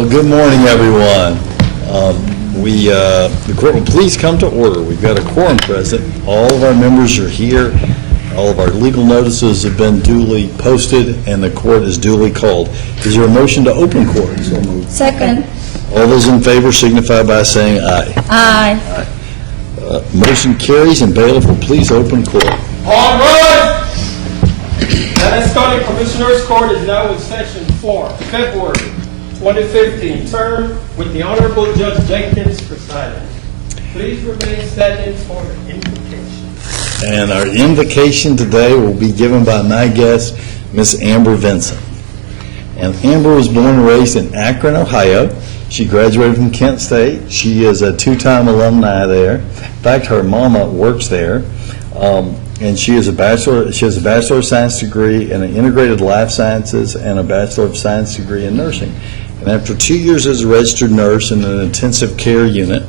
Well, good morning, everyone. The court will please come to order. We've got a quorum present. All of our members are here. All of our legal notices have been duly posted, and the court is duly called. Is there a motion to open court? So moved. Second. All those in favor signify by saying aye. Aye. Motion carries, and bailiff will please open court. All right. Dallas County Commissioners Court is now in session 4, February 2015, term with the Honorable Judge Jenkins presiding. Please remain standing for the invocation. And our invocation today will be given by my guest, Miss Amber Vincent. And Amber was born and raised in Akron, Ohio. She graduated from Kent State. She is a two-time alumni there. In fact, her mama works there. And she has a Bachelor of Science degree in Integrated Life Sciences and a Bachelor of Science degree in nursing. And after 2 years as a registered nurse in an intensive care unit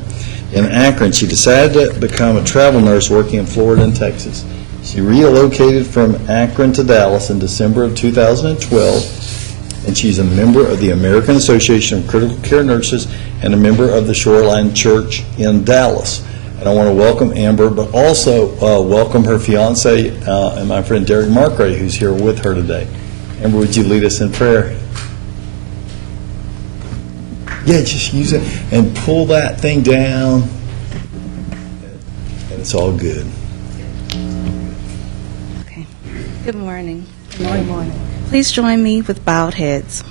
in Akron, she decided to become a travel nurse working in Florida and Texas. She relocated from Akron to Dallas in December of 2012, and she's a member of the American Association of Critical Care Nurses and a member of the Shoreline Church in Dallas. And I want to welcome Amber, but also welcome her fiance and my friend Derek Markray, who's here with her today. Amber, would you lead us in prayer? Yeah, just use it and pull that thing down, and it's all good. Okay. Good morning. Good morning. Please join me with bowed heads.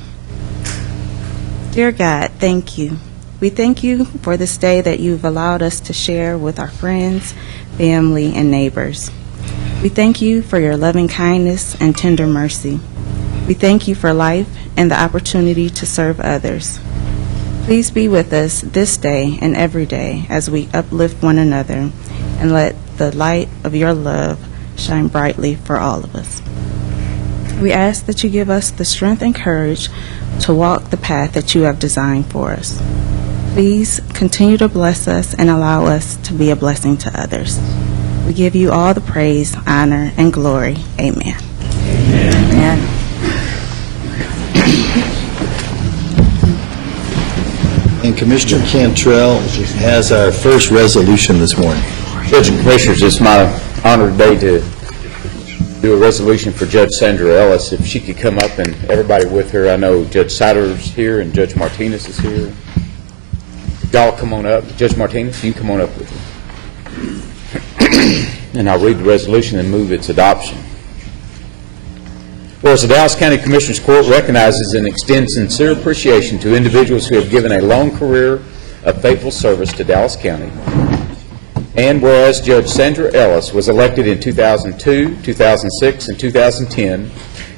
Dear God, thank you. We thank you for this day that you've allowed us to share with our friends, family, and neighbors. We thank you for your loving kindness and tender mercy. We thank you for life and the opportunity to serve others. Please be with us this day and every day as we uplift one another and let the light of your love shine brightly for all of us. We ask that you give us the strength and courage to walk the path that you have designed for us. Please continue to bless us and allow us to be a blessing to others. We give you all the praise, honor, and glory. Amen. Amen. And Commissioner Cantrell has our first resolution this morning. Judge and Commissioners, it's my honor today to do a resolution for Judge Sandra Ellis. If she could come up and everybody with her. I know Judge Sider's here and Judge Martinez is here. Y'all come on up. Judge Martinez, you can come on up with me. And I'll read the resolution and move its adoption. Whereas the Dallas County Commissioners Court recognizes and extends sincere appreciation to individuals who have given a long career of faithful service to Dallas County. And whereas Judge Sandra Ellis was elected in 2002, 2006, and 2010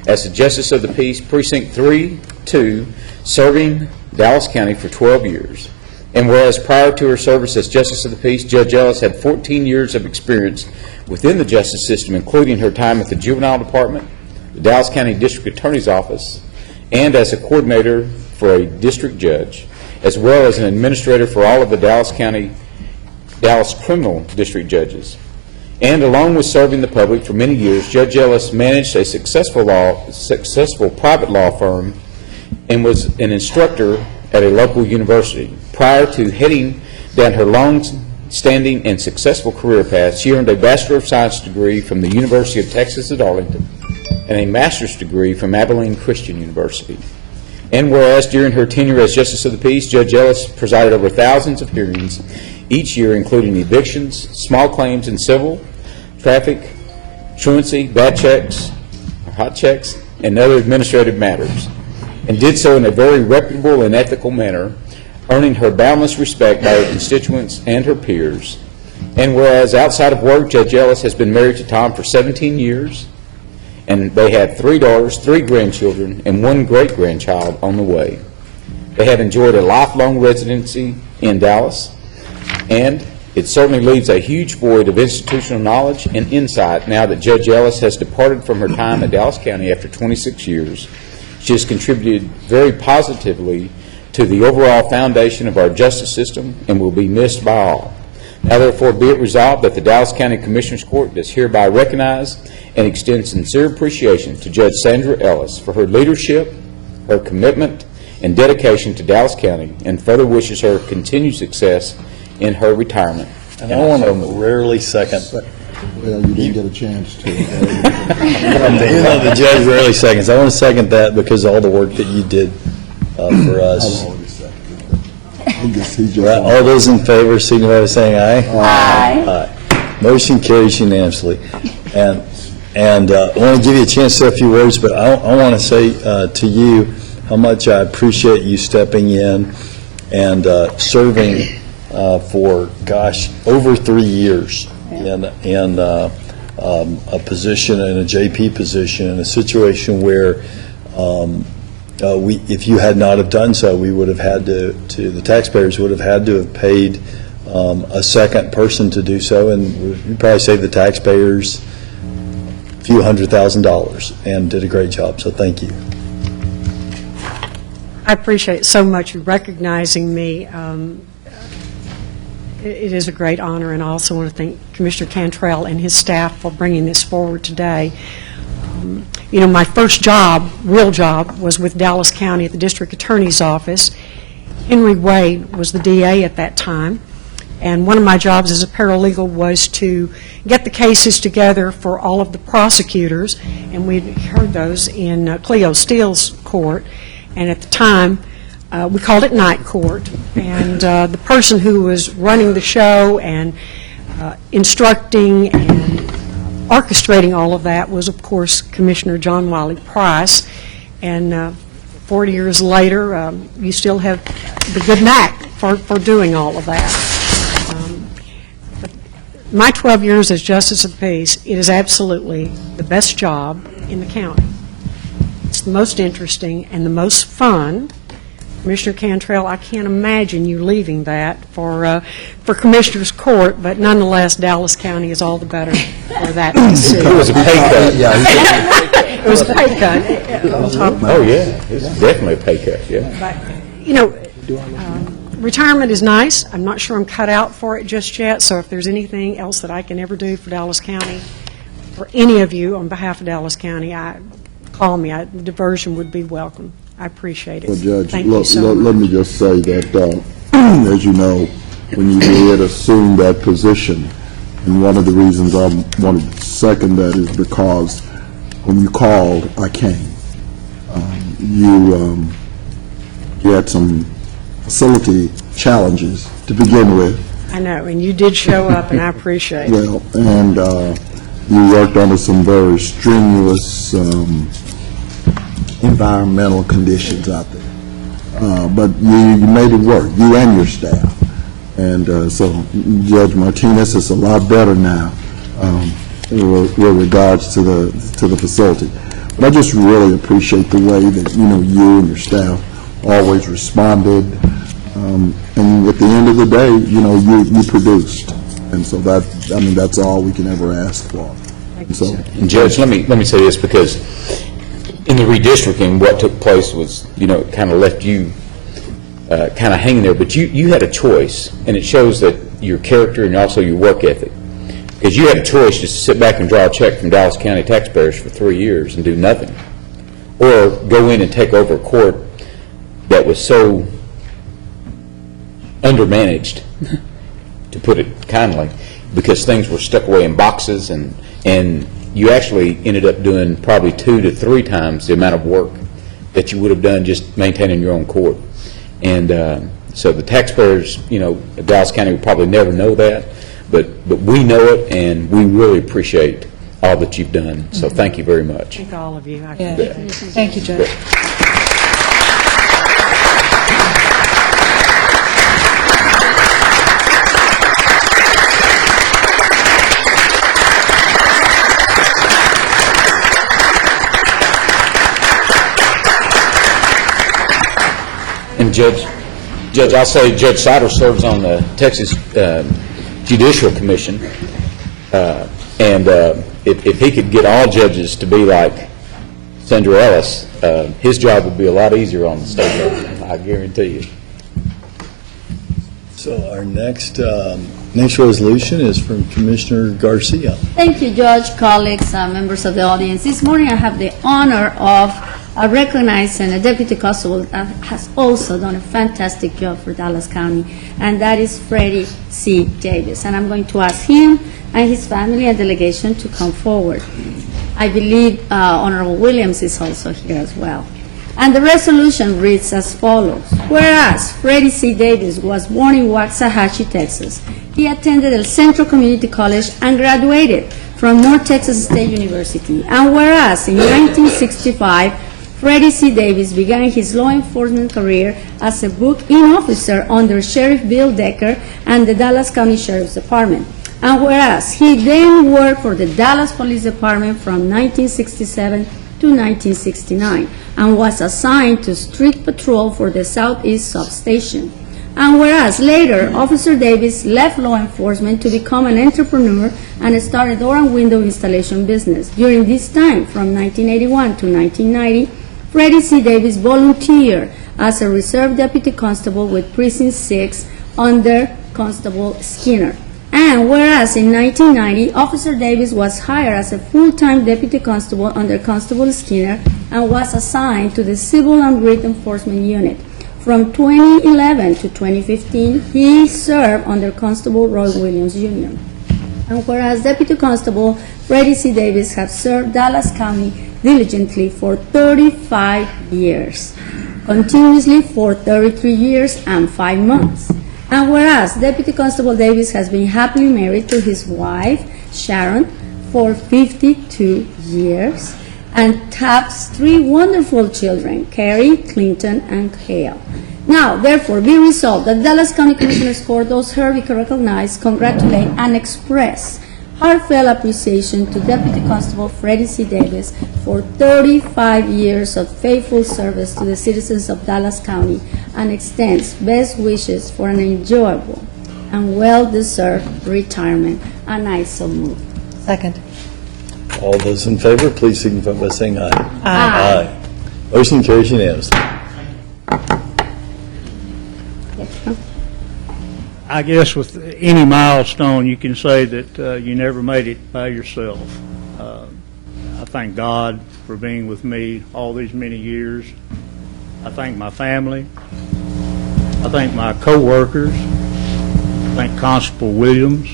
as the Justice of the Peace, Precinct 3-2, serving Dallas County for 12 years. And whereas prior to her service as Justice of the Peace, Judge Ellis had 14 years of experience within the justice system, including her time at the Juvenile Department, the Dallas County District Attorney's Office, and as a coordinator for a district judge, as well as an administrator for all of the Dallas Criminal District judges. And along with serving the public for many years, Judge Ellis managed a successful private law firm and was an instructor at a local university. Prior to heading down her long-standing and successful career path, she earned a Bachelor of Science degree from the University of Texas at Arlington and a master's degree from Abilene Christian University. And whereas during her tenure as Justice of the Peace, Judge Ellis presided over thousands of hearings each year, including evictions, small claims in civil, traffic, truancy, bad checks, hot checks, and other administrative matters, and did so in a very reputable and ethical manner, earning her boundless respect by her constituents and her peers. And whereas outside of work, Judge Ellis has been married to Tom for 17 years, and they have 3 daughters, 3 grandchildren, and 1 great-grandchild on the way. They have enjoyed a lifelong residency in Dallas, and it certainly leaves a huge void of institutional knowledge and insight now that Judge Ellis has departed from her time at Dallas County after 26 years. She has contributed very positively to the overall foundation of our justice system and will be missed by all. Now therefore be it resolved that the Dallas County Commissioners Court does hereby recognize and extend sincere appreciation to Judge Sandra Ellis for her leadership, her commitment, and dedication to Dallas County, and further wishes her continued success in her retirement. And I want to rarely second. Well, you didn't get a chance to. Even though the judge rarely seconds, I want to second that because of all the work that you did for us. He just Right, all those in favor, signify by saying aye. Aye. Motion carries unanimously. And I want to give you a chance to say a few words, but I want to say to you how much I appreciate you stepping in and serving for, gosh, over 3 years in a position, in a JP position, in a situation where if you had not have done so, we would have had to the taxpayers would have had to have paid a second person to do so, and you probably saved the taxpayers a few $100,000 and did a great job, so thank you. I appreciate so much you recognizing me. It is a great honor, and I also want to thank Commissioner Cantrell and his staff for bringing this forward today. You know, my first job, real job, was with Dallas County at the District Attorney's Office. Henry Wade was the DA at that time, and one of my jobs as a paralegal was to get the cases together for all of the prosecutors, and we heard those in Cleo Steele's court, and at the time, we called it night court, and the person who was running the show and instructing and orchestrating all of that was, of course, Commissioner John Wiley Price, and 40 years later, you still have the good knack for doing all of that. But my 12 years as Justice of the Peace, it is absolutely the best job in the county. It's the most interesting and the most fun. Commissioner Cantrell, I can't imagine you leaving that for Commissioner's Court, but nonetheless, Dallas County is all the better for that decision. It was a pay cut. It was a pay cut. On top of Oh, yeah, it's definitely a pay cut, yeah. But, you know, retirement is nice. I'm not sure I'm cut out for it just yet, so if there's anything else that I can ever do for Dallas County, for any of you on behalf of Dallas County, call me. Diversion would be welcome. I appreciate it. Well, Judge, Thank you so much. let me just say that, as you know, when you did assume that position, and one of the reasons I wanted to second that is because when you called, I came. You had some facility challenges to begin with. I know, and you did show up, and I appreciate it. Well, and you worked under some very strenuous environmental conditions out there. But you made it work, you and your staff. And so Judge Martinez is a lot better now with regards to the facility. But I just really appreciate the way that, you and your staff always responded. And at the end of the day, you produced. And so that's all we can ever ask for. And so, And Judge, let me say this, because in the redistricting, what took place was, it kind of left you kind of hanging there, but you had a choice, and it shows that your character and also your work ethic, because you had a choice just to sit back and draw a check from Dallas County taxpayers for 3 years and do nothing, or go in and take over a court that was so undermanaged, to put it kindly, because things were stuck away in boxes, and you actually ended up doing probably 2 to 3 times the amount of work that you would have done just maintaining your own court. And so the taxpayers, of Dallas County would probably never know that, but we know it, and we really appreciate all that you've done. So thank you very much. Thank all of you. I Yeah. appreciate it. Thank you, Judge. And Judge, I'll say Judge Sider serves on the Texas Judicial Commission, and if he could get all judges to be like Sandra Ellis, his job would be a lot easier on the state level, I guarantee you. So our next resolution is from Commissioner Garcia. Thank you, Judge, colleagues, members of the audience. This morning I have the honor of recognizing a deputy constable that has also done a fantastic job for Dallas County, and that is Freddie C. Davis. And I'm going to ask him and his family and delegation to come forward. I believe Honorable Williams is also here as well. And the resolution reads as follows. Whereas Freddie C. Davis was born in Waxahachie, Texas, he attended El Centro Community College and graduated from North Texas State University. And whereas in 1965, Freddie C. Davis began his law enforcement career as a book-in officer under Sheriff Bill Decker and the Dallas County Sheriff's Department. And whereas he then worked for the Dallas Police Department from 1967 to 1969 and was assigned to street patrol for the Southeast Substation. And whereas later, Officer Davis left law enforcement to become an entrepreneur and started door and window installation business. During this time, from 1981 to 1990, Freddie C. Davis volunteered as a reserve deputy constable with Precinct 6 under Constable Skinner. And whereas in 1990, Officer Davis was hired as a full-time deputy constable under Constable Skinner and was assigned to the Civil and Writ Enforcement Unit. From 2011 to 2015, he served under Constable Roy Williams, Jr. And whereas Deputy Constable Freddie C. Davis has served Dallas County diligently for 35 years, continuously for 33 years and 5 months. And whereas Deputy Constable Davis has been happily married to his wife, Sharon, for 52 years, and has 3 wonderful children, Carrie, Clinton, and Hale. Now, therefore, be resolved that Dallas County Commissioners Court does hereby recognize, congratulate, and express heartfelt appreciation to Deputy Constable Freddie C. Davis for 35 years of faithful service to the citizens of Dallas County and extends best wishes for an enjoyable and well-deserved retirement. And I so move. Second. All those in favor, please signify by saying aye. Aye. Aye. Motion carries unanimously. I guess with any milestone, you can say that you never made it by yourself. I thank God for being with me all these many years. I thank my family. I thank my co-workers. I thank Constable Williams.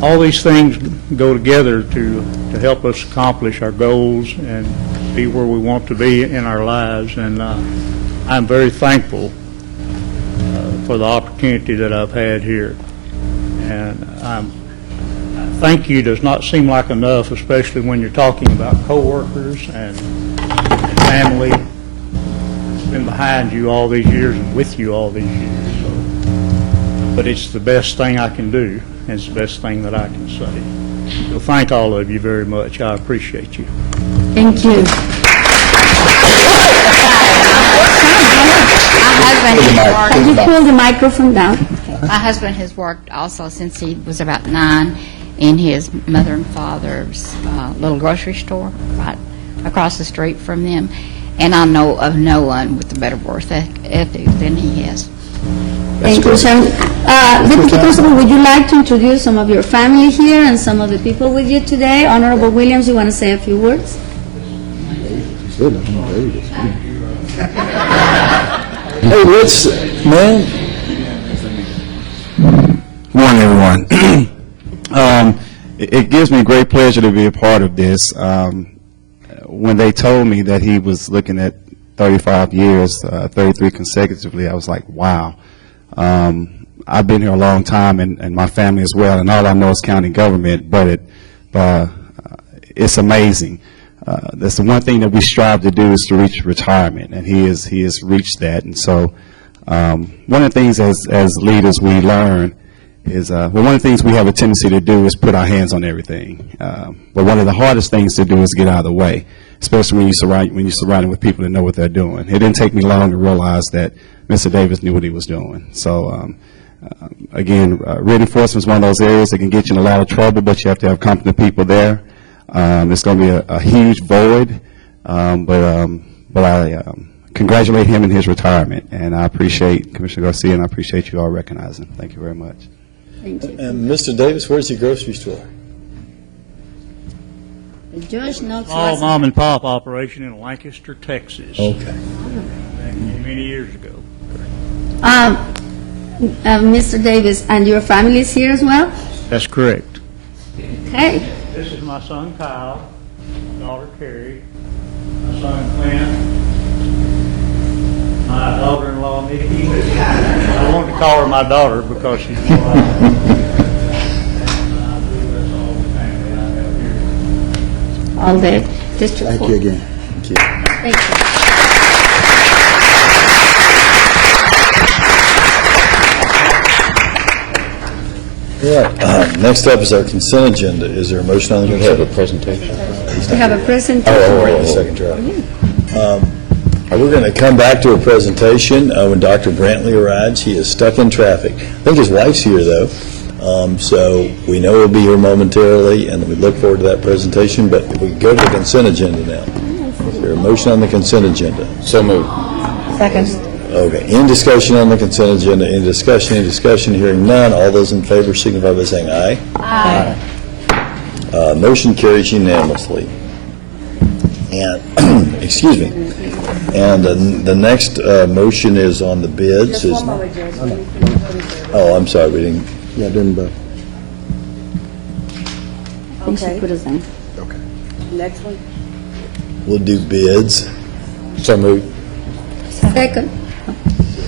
All these things go together to help us accomplish our goals and be where we want to be in our lives. And I'm very thankful for the opportunity that I've had here. And thank you does not seem like enough, especially when you're talking about coworkers and family. It's been behind you all these years and with you all these years. So. But it's the best thing I can do, and it's the best thing that I can say. So thank all of you very much. I appreciate you. Thank you. Can you pull the microphone down? My husband has worked also since he was about 9 in his mother and father's little grocery store right across the street from them, and I know of no one with a better work ethic than he has. Thank you, Sharon. Deputy Constable, would you like to introduce some of your family here and some of the people with you today? Honorable Williams, you want to say a few words? Hey, let's, man. Good morning, everyone. It gives me great pleasure to be a part of this. When they told me that he was looking at 35 years, 33 consecutively, I was like, wow. I've been here a long time, and my family as well, and all I know is county government, but it's amazing. That's the one thing that we strive to do, is to reach retirement, and he has reached that. And so one of the things as leaders we learn is, one of the things we have a tendency to do is put our hands on everything. But one of the hardest things to do is get out of the way, especially when you're surrounded with people that know what they're doing. It didn't take me long to realize that Mr. Davis knew what he was doing. So again, writ enforcement is one of those areas that can get you in a lot of trouble, but you have to have competent people there. It's going to be a huge void, but I congratulate him in his retirement, and I appreciate Commissioner Garcia, and I appreciate you all recognizing him. Thank you very much. Thank you. And Mr. Davis, where's your grocery store? Judge Knox Small was, mom-and-pop operation in Lancaster, Texas, Okay. many years ago. Mr. Davis, and your family is here as well? That's correct. Okay. This is my son Kyle, my daughter Carrie, my son Clint, my daughter-in-law Nikki. I wanted to call her my daughter because she's so I believe that's all the family I have here. All the district Thank court. you again. Thank you. All right, next up is our consent agenda. Is there a motion on the You have a consent? presentation? We have a presentation. Oh, second try. We're going to come back to a presentation when Dr. Brantley arrives. He is stuck in traffic. I think his wife's here, though, so we know he'll be here momentarily, and we look forward to that presentation. But if we go to the consent agenda now, is there a motion on the consent agenda? So moved. Okay, any discussion on the consent agenda? Any discussion? Hearing none. All those in favor signify by saying aye. Aye. Motion carries unanimously. And, excuse me, and the next motion is on the bids. Oh, I'm sorry, we didn't, Yeah, didn't, but, I think she put us in. Next one? we'll do bids. So moved. Second.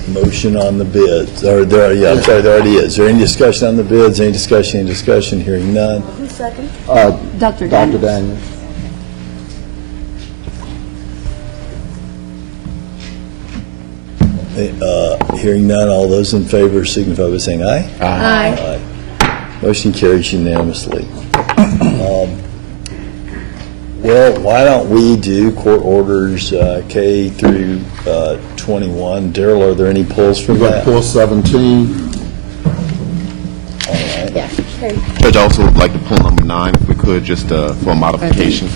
Motion on the bids, or there, yeah, I'm sorry, there already is. Is there any discussion on the bids? Any discussion? Hearing none. Who's second? Dr. Dr. Daniels. Daniels. Hearing none, all those in favor signify by saying aye. Aye. Motion carries unanimously. Well, why don't we do court orders K through 21? Darrell, are there any pulls from We're going to that? pull 17. Judge, I also would like to pull number 9, if we could, just for a modification.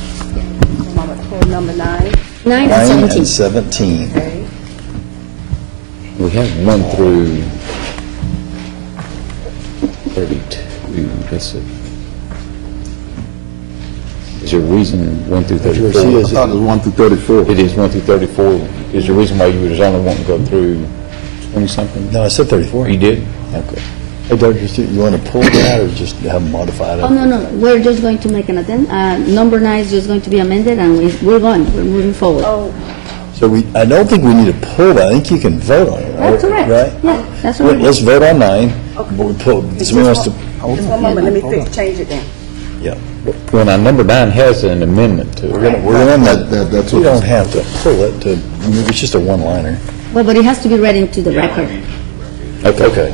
Mama, pull number 9. 9 and 9 17. and 17. Okay. We have 1 through 32, that's it. Is there a reason 1 through 34? I thought it was 1 through 34. It is 1 through 34. Is there a reason why you was only wanting to go through 20-something? No, I said 34. You did? Okay. Hey, Dr. Stewart, you want to pull that or just have them modified? Oh, no, we're just going to make an addendum. Number 9 is just going to be amended, and we're moving forward. Oh, So I don't think we need to pull that. I think you can vote on it, right? That's correct. Right? Yeah, that's Well, what let's vote on 9. But we pull, somebody wants to, just one moment, let me change it then. yeah. Well, now, number 9 has an amendment to it. We're going to, That's we what- don't have to pull it to, it's just a one-liner. Well, but it has to be read into the record. Okay.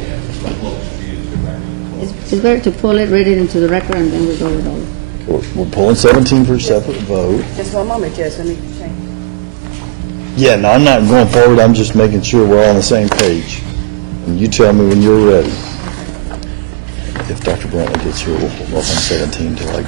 It's better to pull it, read it into the record, and then we go with all. We're pulling 17 for a separate vote. Just one moment, Judge, let me change. Yeah, no, I'm not going forward, I'm just making sure we're all on the same page. And you tell me when you're ready. If Dr. Brantley gets here, we'll pull off on 17 till like...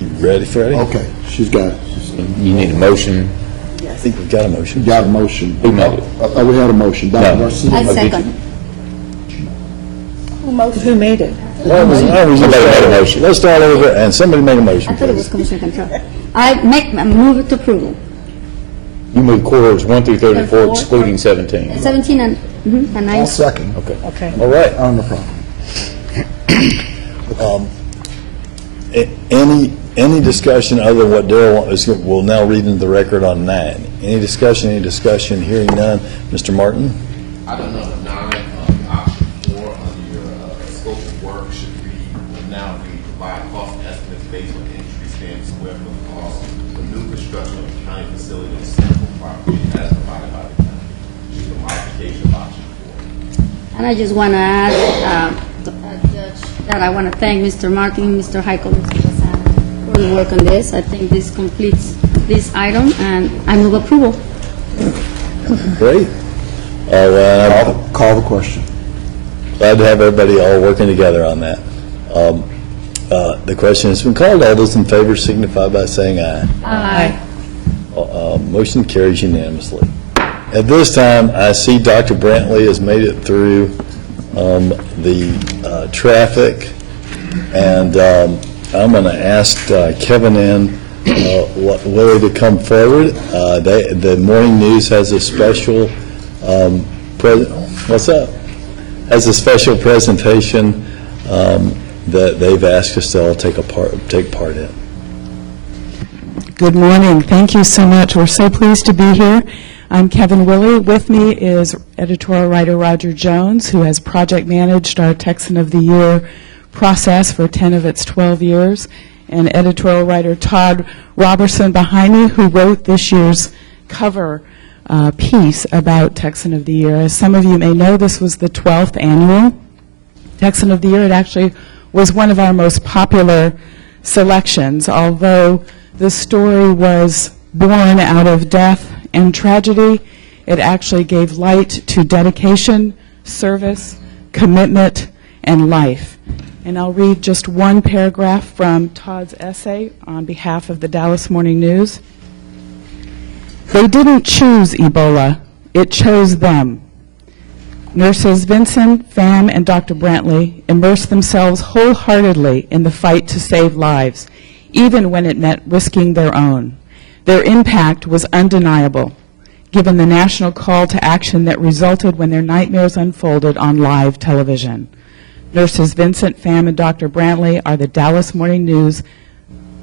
You ready, Freddie? Okay, she's got it. You need a motion. I think we've got a motion. Got a motion. Who made it? I thought we had a motion. Dr. No. Garcia? I second. Who made it? Somebody made a motion. Let's start over, and somebody made a motion, I thought it was please. Commissioner Cantrell. I move it to approval. You moved court orders 1 through 34 34. excluding 17. 17 and 9. I'll second. Okay. Okay. All right. On the problem. Any discussion other than what Darrell will now read into the record on 9? Any discussion, hearing none. Mr. Martin? Item number 9, option 4, under your scope of work should read, will now read, provide cost estimates based on industry standard square foot cost for new construction of a county facility on sample property as provided by the county. Choose the modification of option 4. And I just want to add, Judge, that I want to thank Mr. Martin, Mr. Heichel, Mr. Casano for the work on this. I think this completes this item, and I move approval. Great. I'm Call the question. glad to have everybody all working together on that. The question has been called. All those in favor signify by saying aye. Aye. Motion carries unanimously. At this time, I see Dr. Brantley has made it through the traffic, and I'm going to ask Kevin and Willie to come forward. The Morning News has a special, what's up? Has a special presentation that they've asked us to all take part in. Good morning. Thank you so much. We're so pleased to be here. I'm Kevin Willey. With me is editorial writer Roger Jones, who has project managed our Texan of the Year process for 10 of its 12 years, and editorial writer Todd Robertson behind me, who wrote this year's cover piece about Texan of the Year. As some of you may know, this was the 12th annual Texan of the Year. It actually was one of our most popular selections, although the story was born out of death and tragedy. It actually gave light to dedication, service, commitment, and life. And I'll read just one paragraph from Todd's essay on behalf of the Dallas Morning News. They didn't choose Ebola, it chose them. Nurses Vincent, Pham, and Dr. Brantley immersed themselves wholeheartedly in the fight to save lives, even when it meant risking their own. Their impact was undeniable, given the national call to action that resulted when their nightmares unfolded on live television. Nurses Vincent, Pham, and Dr. Brantley are the Dallas Morning News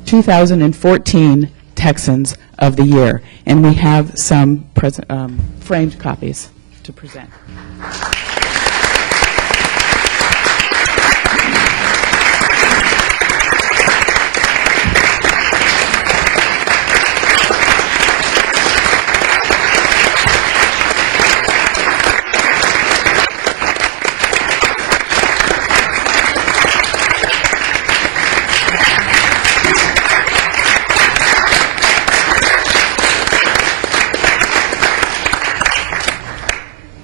2014 Texans of the Year, and we have some framed copies to present.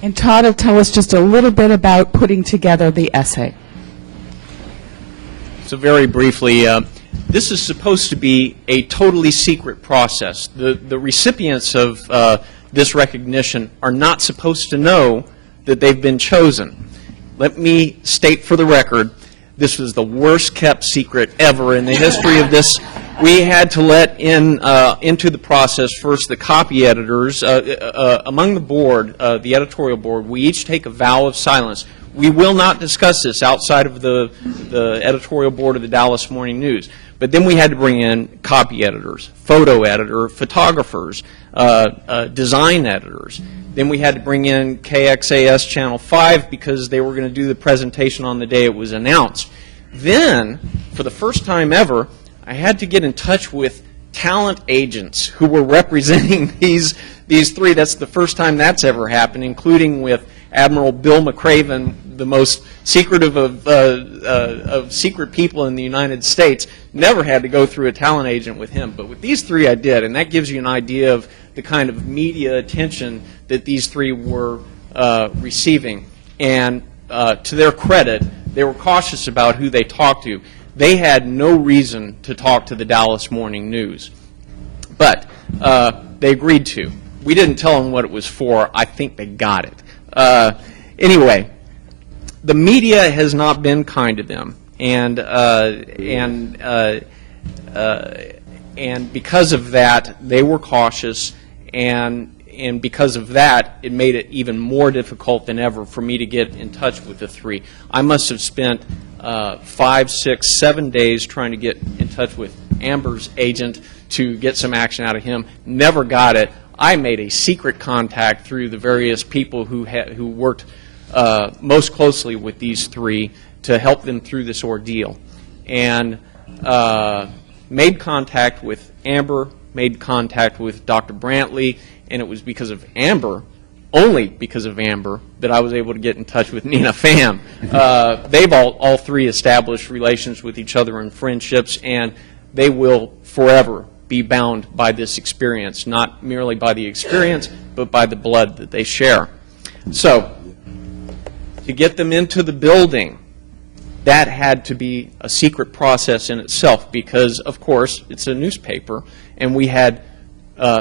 And Todd will tell us just a little bit about putting together the essay. So very briefly, this is supposed to be a totally secret process. The recipients of this recognition are not supposed to know that they've been chosen. Let me state for the record, this was the worst kept secret ever in the history of this. We had to let into the process first the copy editors. Among the board, the editorial board, we each take a vow of silence. We will not discuss this outside of the editorial board of the Dallas Morning News. But then we had to bring in copy editors, photo editor, photographers, design editors. Then we had to bring in KXAS Channel 5 because they were going to do the presentation on the day it was announced. Then, for the first time ever, I had to get in touch with talent agents who were representing these three. That's the first time that's ever happened, including with Admiral Bill McRaven, the most secretive of secret people in the United States. Never had to go through a talent agent with him. But with these three I did, and that gives you an idea of the kind of media attention that these three were receiving. And to their credit, they were cautious about who they talked to. They had no reason to talk to the Dallas Morning News. But they agreed to. We didn't tell them what it was for. I think they got it. Anyway, the media has not been kind to them. And because of that, they were cautious. And because of that, it made it even more difficult than ever for me to get in touch with the three. I must have spent 5, 6, 7 days trying to get in touch with Amber's agent to get some action out of him. Never got it. I made a secret contact through the various people who worked most closely with these three to help them through this ordeal. And made contact with Amber, made contact with Dr. Brantley, and it was because of Amber, only because of Amber, that I was able to get in touch with Nina Pham. They've all three established relations with each other and friendships, and they will forever be bound by this experience, not merely by the experience, but by the blood that they share. So, to get them into the building, that had to be a secret process in itself because, of course, it's a newspaper, and we had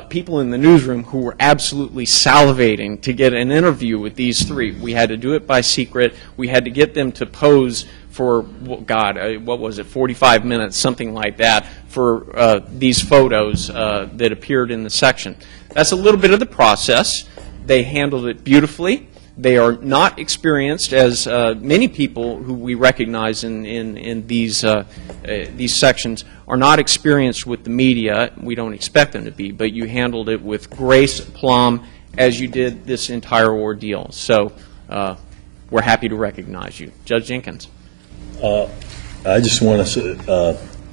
people in the newsroom who were absolutely salivating to get an interview with these three. We had to do it by secret. We had to get them to pose for, what was it, 45 minutes, something like that, for these photos that appeared in the section. That's a little bit of the process. They handled it beautifully. They are not experienced, as many people who we recognize in these sections are not experienced with the media. We don't expect them to be, but you handled it with grace, aplomb, as you did this entire ordeal. So we're happy to recognize you. Judge Jenkins. I just want to say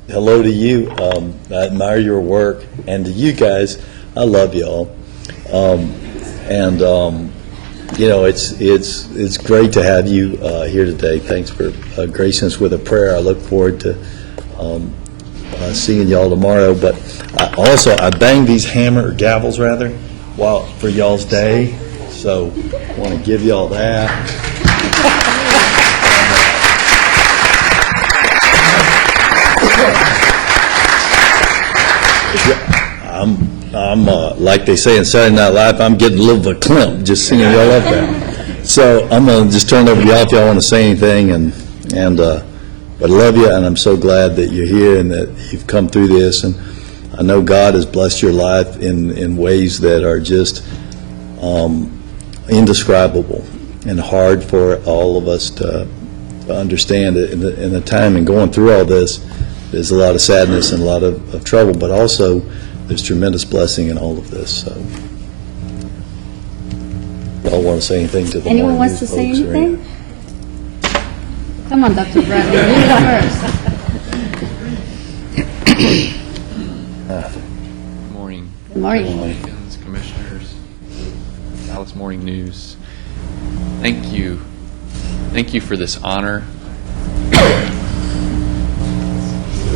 hello to you. I admire your work, and to you guys, I love y'all. You know, it's great to have you here today. Thanks for gracing us with a prayer. I look forward to seeing y'all tomorrow. But I banged these gavels for y'all's day. So I want to give y'all that. I'm like they say in Saturday Night Live, I'm getting a little bit climp just seeing y'all up there. So I'm going to just turn it over to y'all if y'all want to say anything. But I love you, and I'm so glad that you're here and that you've come through this. And I know God has blessed your life in ways that are just indescribable and hard for all of us to understand it. In the time and going through all this, there's a lot of sadness and a lot of trouble, but also there's tremendous blessing in all of this. So, y'all want to say anything to the Anyone morning wants to news say folks or anything? Come on, Dr. Bradley, you first. Good morning. Good morning. Commissioners, Commissioners, Dallas Morning News. Thank you. Thank you for this honor.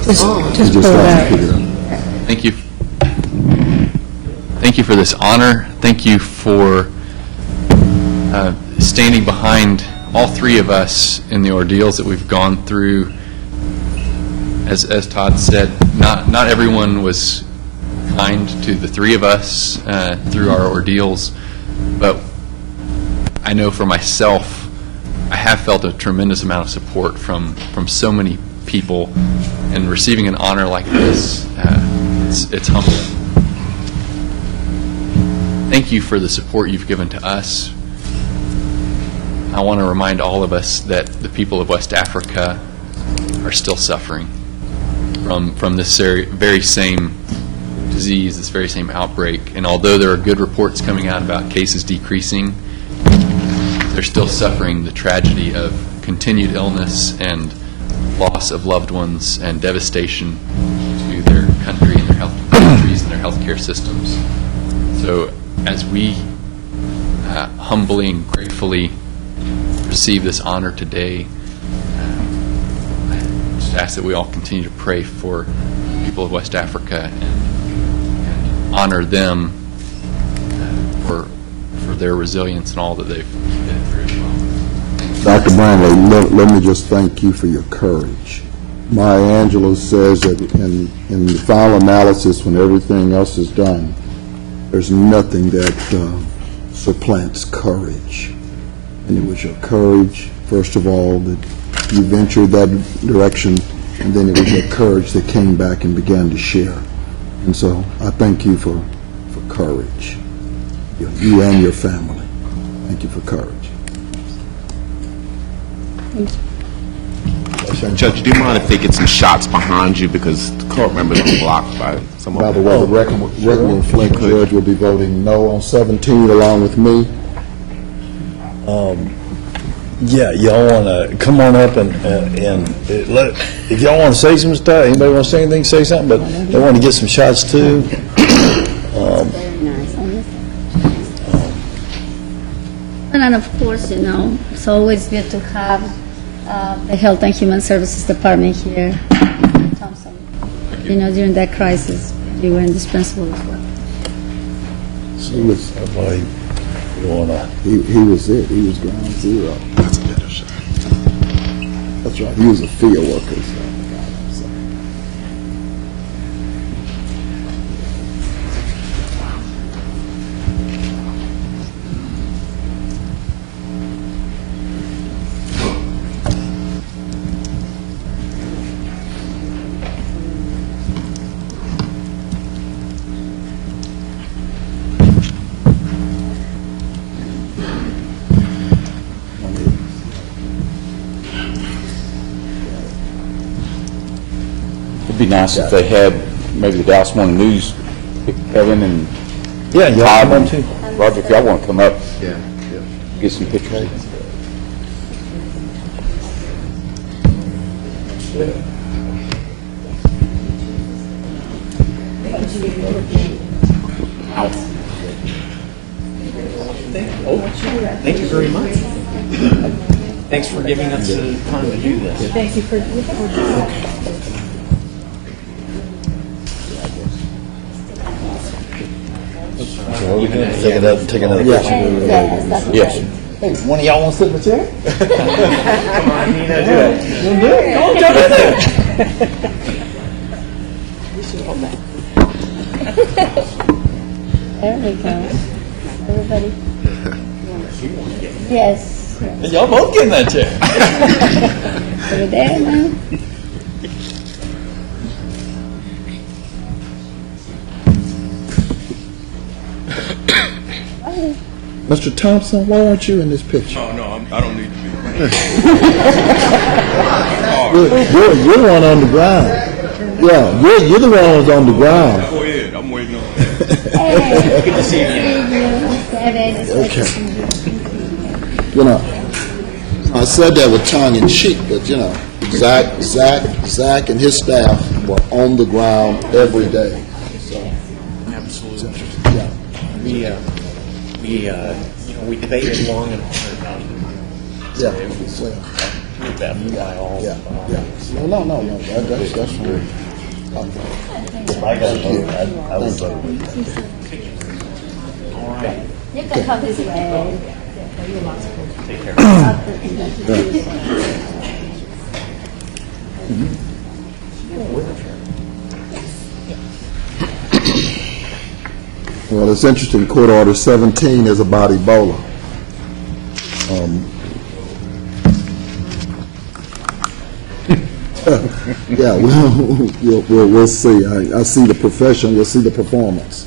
Just pull that. Thank you. Thank you for this honor. Thank you for standing behind all three of us in the ordeals that we've gone through. As Todd said, not everyone was kind to the three of us through our ordeals, but I know for myself, I have felt a tremendous amount of support from so many people, and receiving an honor like this, it's humbling. Thank you for the support you've given to us. I want to remind all of us that the people of West Africa are still suffering from this very same disease, this very same outbreak. And although there are good reports coming out about cases decreasing, they're still suffering the tragedy of continued illness and loss of loved ones and devastation to their country and their countries and their healthcare systems. So as we humbly and gratefully receive this honor today, I just ask that we all continue to pray for the people of West Africa and honor them for their resilience and all that they've been through as well. Dr. Brownlee, let me just thank you for your courage. Maya Angelou says that in the final analysis, when everything else is done, there's nothing that supplants courage. And it was your courage, first of all, that you ventured that direction, and then it was your courage that came back and began to share. And so I thank you for courage, you and your family. Thank you for courage. Judge, do you mind if they get some shots behind you because the court members are blocked by someone? By the way, the regular Flint judge will be voting no on 17 along with me. Yeah, y'all want to come on up and if y'all want to say some stuff, anybody want to say anything, say something, but they want to get some shots too. Very nice. And of course, it's always good to have the Health and Human Services Department here. Thompson, during that crisis, you were indispensable as well. You wanna, He was it. He was ground zero. That's a better shot. That's right. He was a field worker. So. It'd be nice if they had, maybe the Dallas Morning News, pick Kevin and yeah, y'all Todd come on and too. Roger, if y'all want to come up, Yeah, yeah. get some pictures. Thank you very much. Thanks for giving us the time to do this. Thank you for. So we can take it up and take another picture. Yes. Hey, one of y'all want to sit in the chair? Come on, Nina, do it. You'll do it. Go on, jump in there. There we go. Everybody. Yes. Y'all both get in that chair. Over there now. Mr. Thompson, why aren't you in this picture? Oh, no, I don't need to be. You're the one on the ground. Yeah, you're the one who's on the ground. Go ahead, I'm waiting on Hey. Good to see you. Okay. You know, I said that with tongue in cheek, but you know, Zach and his staff were on the ground every day. Absolutely. Yeah. We debated long and hard about it. Yeah. It was approved after by all. Yeah. No. That's right. I got to vote. I would vote with that. All right. You can come this way. Take care. Well, it's interesting, Court Order 17 is about Ebola. Yeah, we'll see. I see the profession, we'll see the performance.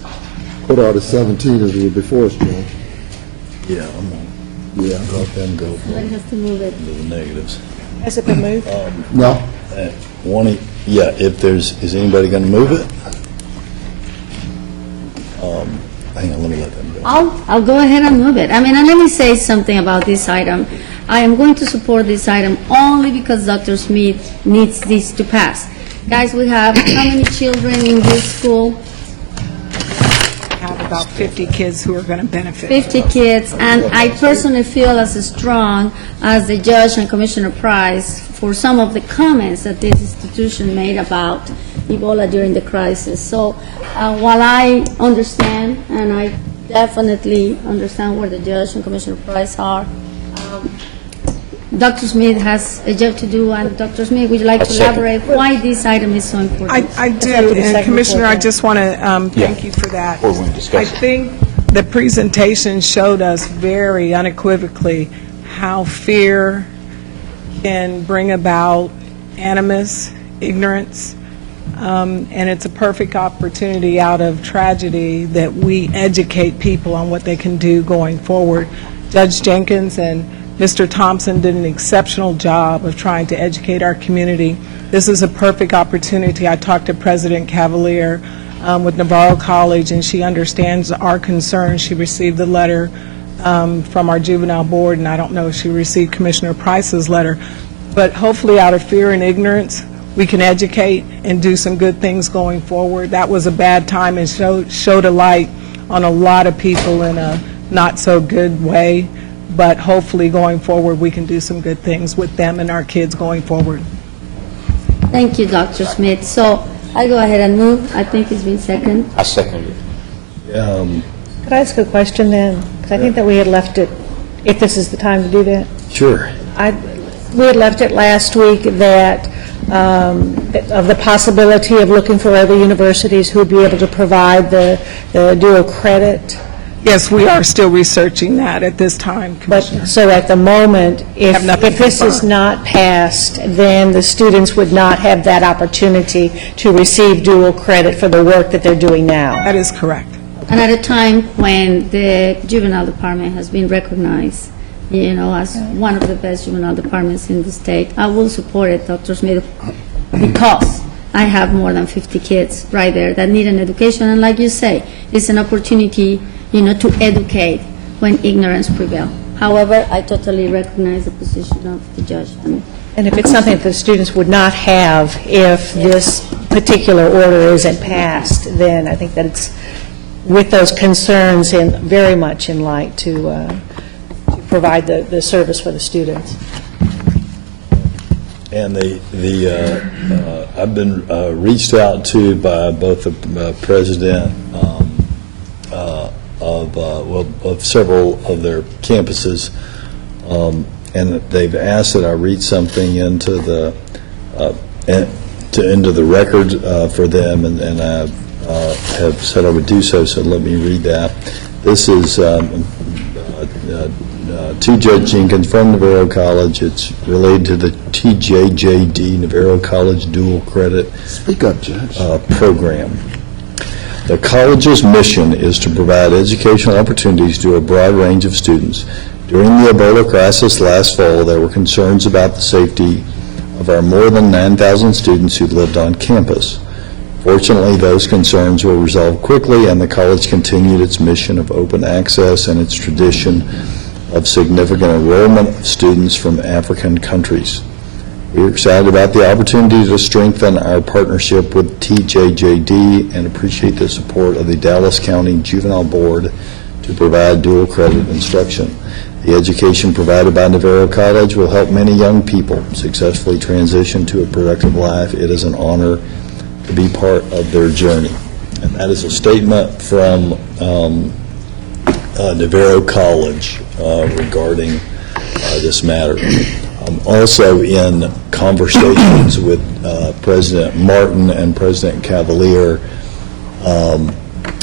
Court Order 17 is before us, Judge. Yeah, I'm on. Yeah. Let them go for Somebody has to move it. the negatives. Has it been moved? No? If is anybody going to move it? Hang on, let me let them go. I'll go ahead and move it. I mean, and let me say something about this item. I am going to support this item only because Dr. Smith needs this to pass. Guys, we have how many children in this school? Have about 50 kids who are going to benefit. 50 kids, and I personally feel as strong as the judge and Commissioner Price for some of the comments that this institution made about Ebola during the crisis. So while I understand, and I definitely understand where the judge and Commissioner Price are, Dr. Smith has a job to do, and Dr. Smith, would you like to elaborate why this item is so important? I do, and Commissioner, I just want to thank you for that. Before we discuss I it. think the presentation showed us very unequivocally how fear can bring about animus, ignorance, and it's a perfect opportunity out of tragedy that we educate people on what they can do going forward. Judge Jenkins and Mr. Thompson did an exceptional job of trying to educate our community. This is a perfect opportunity. I talked to President Cavalier with Navarro College, and she understands our concerns. She received the letter from our juvenile board, and I don't know if she received Commissioner Price's letter. But hopefully, out of fear and ignorance, we can educate and do some good things going forward. That was a bad time and showed a light on a lot of people in a not-so-good way. But hopefully, going forward, we can do some good things with them and our kids going forward. Thank you, Dr. Smith. So I'll go ahead and move. I think it's been second. I second it. Could I ask a question then? Because I think that we had left it, if this is the time to do that. Sure. We had left it last week that, of the possibility of looking for other universities who would be able to provide the dual credit. Yes, we are still researching that at this time, Commissioner. But, so at the moment, Have nothing if this is confirmed. not passed, then the students would not have that opportunity to receive dual credit for the work that they're doing now. That is correct. And at a time when the juvenile department has been recognized, as one of the best juvenile departments in the state, I will support it, Dr. Smith, because I have more than 50 kids right there that need an education. And like you say, it's an opportunity, to educate when ignorance prevails. However, I totally recognize the position of the judge. And if it's something that the students would not have if this particular order isn't passed, then I think that it's with those concerns and very much in light to provide the service for the students. And I've been reached out to by both the president of several of their campuses, and they've asked that I read something into the record for them, and I have said I would do so. So let me read that. This is to Judge Jenkins from Navarro College. It's related to the TJJD, Navarro College Dual Credit Speak up, Judge. Program. The college's mission is to provide educational opportunities to a broad range of students. During the Ebola crisis last fall, there were concerns about the safety of our more than 9,000 students who lived on campus. Fortunately, those concerns were resolved quickly, and the college continued its mission of open access and its tradition of significant enrollment of students from African countries. We are excited about the opportunity to strengthen our partnership with TJJD and appreciate the support of the Dallas County Juvenile Board to provide dual credit instruction. The education provided by Navarro College will help many young people successfully transition to a productive life. It is an honor to be part of their journey. And that is a statement from Navarro College regarding this matter. Also in conversations with President Martin and President Cavalier, I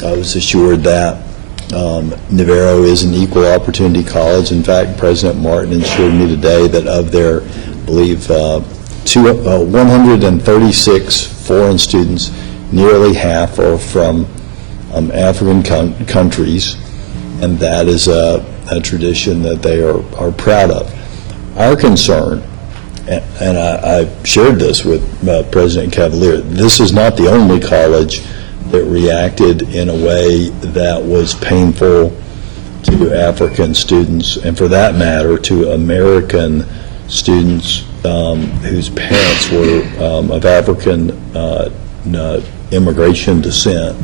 was assured that Navarro is an equal opportunity college. In fact, President Martin assured me today that of their, I believe, 136 foreign students, nearly half are from African countries, and that is a tradition that they are proud of. Our concern, and I shared this with President Cavalier, this is not the only college that reacted in a way that was painful to African students, and for that matter, to American students whose parents were of African immigration descent,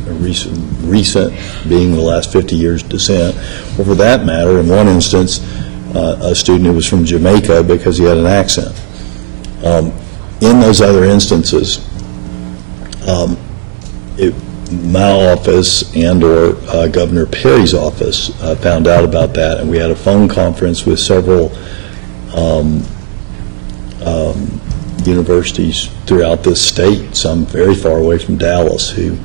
recent being the last 50 years descent, or for that matter, in one instance, a student who was from Jamaica because he had an accent. In those other instances, my office and or Governor Perry's office found out about that, and we had a phone conference with several universities throughout this state, some very far away from Dallas, who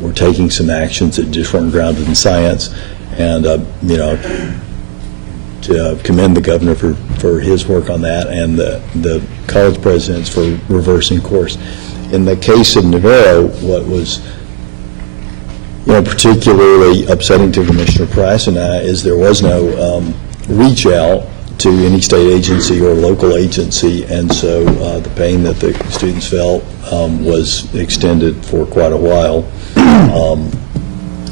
were taking some actions that just weren't grounded in science. And, to commend the governor for his work on that, and the college presidents for reversing course. In the case of Navarro, what was particularly upsetting to Commissioner Price and I is there was no reach out to any state agency or local agency, and so the pain that the students felt was extended for quite a while,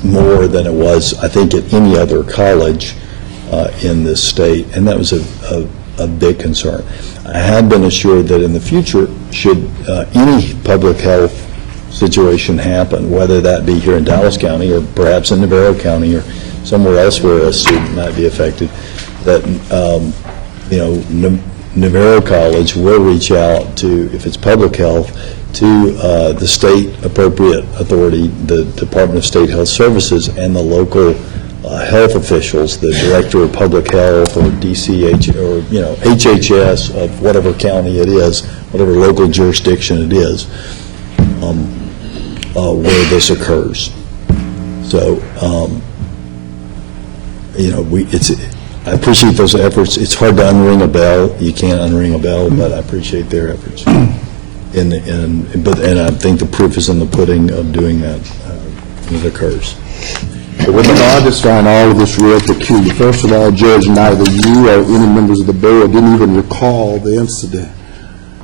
more than it was, I think, at any other college in this state, and that was a big concern. I have been assured that in the future, should any public health situation happen, whether that be here in Dallas County or perhaps in Navarro County or somewhere else where a student might be affected, that Navarro College will reach out to, if it's public health, to the state appropriate authority, the Department of State Health Services, and the local health officials, the Director of Public Health or DCH or, HHS of whatever county it is, whatever local jurisdiction it is, where this occurs. So, I appreciate those efforts. It's hard to unring a bell. You can't unring a bell, but I appreciate their efforts. And I think the proof is in the pudding of doing that when it occurs. I just find all of this real peculiar. First of all, Judge, neither you or any members of the board didn't even recall the incident.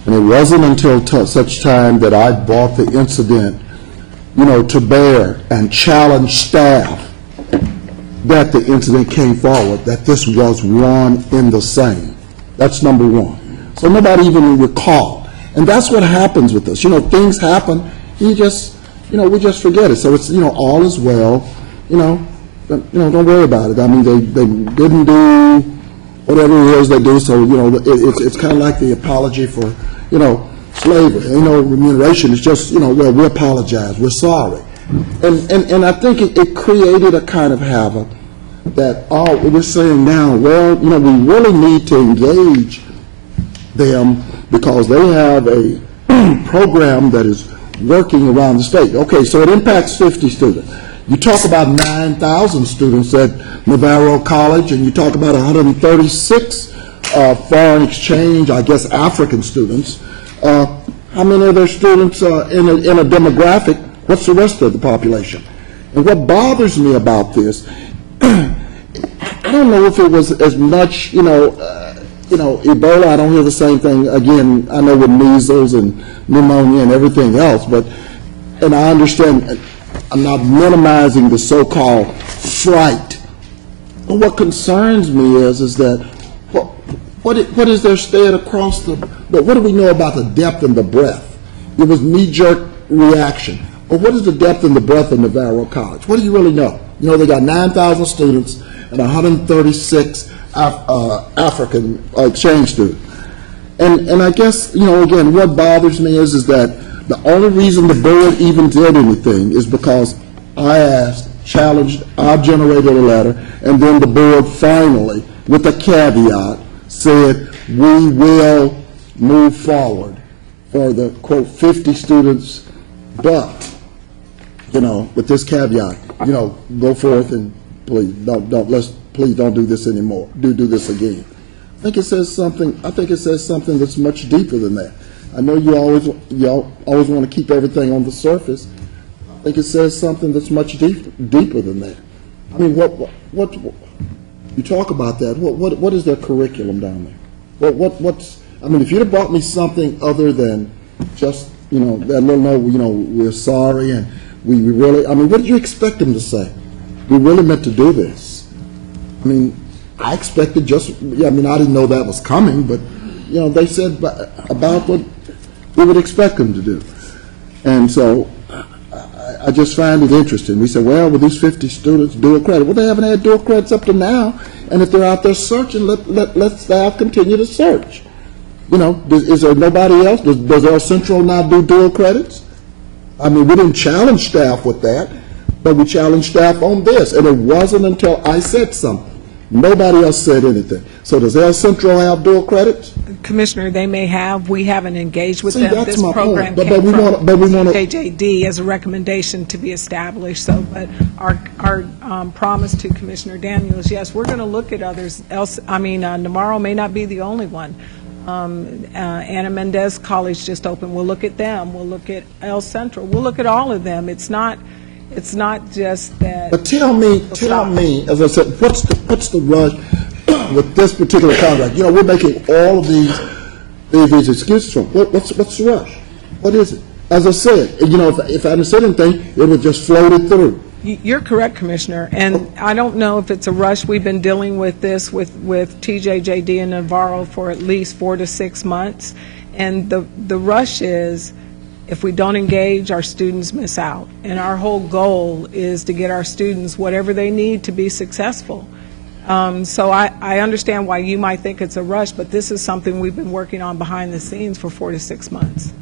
And it wasn't until such time that I brought the incident, to bear and challenge staff that the incident came forward, that this was one in the same. That's number one. So nobody even recalled. And that's what happens with us. Things happen, we just forget it. So it's, all is well. Don't worry about it. I mean, they didn't do whatever it is they do, so, it's kind of like the apology for, slavery. Remuneration is just, well, we apologize, we're sorry. And I think it created a kind of havoc that we're saying now, well, we really need to engage them because they have a program that is working around the state. Okay, so it impacts 50 students. You talk about 9,000 students at Navarro College, and you talk about 136 foreign exchange, I guess, African students. How many of their students in a demographic? What's the rest of the population? And what bothers me about this, I don't know if it was as much, Ebola. I don't hear the same thing. Again, I know with measles and pneumonia and everything else, and I understand. I'm not minimizing the so-called fright. But what concerns me is that what is there stated across but what do we know about the depth and the breadth? It was knee-jerk reaction. But what is the depth and the breadth of Navarro College? What do you really know? They got 9,000 students and 136 African exchange students. And I guess, again, what bothers me is that the only reason the board even did anything is because I asked, challenged, I generated a letter, and then the board finally, with a caveat, said we will move forward for the, quote, 50 students, but, with this caveat, go forth and please don't do this anymore. Do this again. I think it says something that's much deeper than that. I know y'all always want to keep everything on the surface. I think it says something that's much deeper than that. I mean, what you talk about that? What is their curriculum down there? What's? I mean, if you'd have brought me something other than just that little note, we're sorry and we really. I mean, what did you expect them to say? We really meant to do this. I mean, I expected I didn't know that was coming, but they said about what we would expect them to do. And so I just find it interesting. We said, well, with these 50 students, dual credit. Well, they haven't had dual credits up to now, and if they're out there searching, let staff continue to search. Is there nobody else? Does El Centro not do dual credits? I mean, we didn't challenge staff with that, but we challenged staff on this, and it wasn't until I said something. Nobody else said anything. So does El Centro have dual credits? Commissioner, they may have. We haven't engaged with them. That's this my program point. came from JJD as a recommendation to be established. So, but our promise to Commissioner Daniel is yes, we're going to look at others. Navarro may not be the only one. Ana Mendez College just opened. We'll look at them. We'll look at El Centro. We'll look at all of them. It's not just that. But tell me, as I said, what's the rush with this particular contract? We're making all of these excuses for what's the rush? What is it? As I said, if I hadn't said anything, it would just floated through. You're correct, Commissioner, and I don't know if it's a rush. We've been dealing with this with TJJD and Navarro for at least 4 to 6 months, and the rush is, if we don't engage, our students miss out. And our whole goal is to get our students whatever they need to be successful. So I understand why you might think it's a rush, but this is something we've been working on behind the scenes for 4 to 6 months.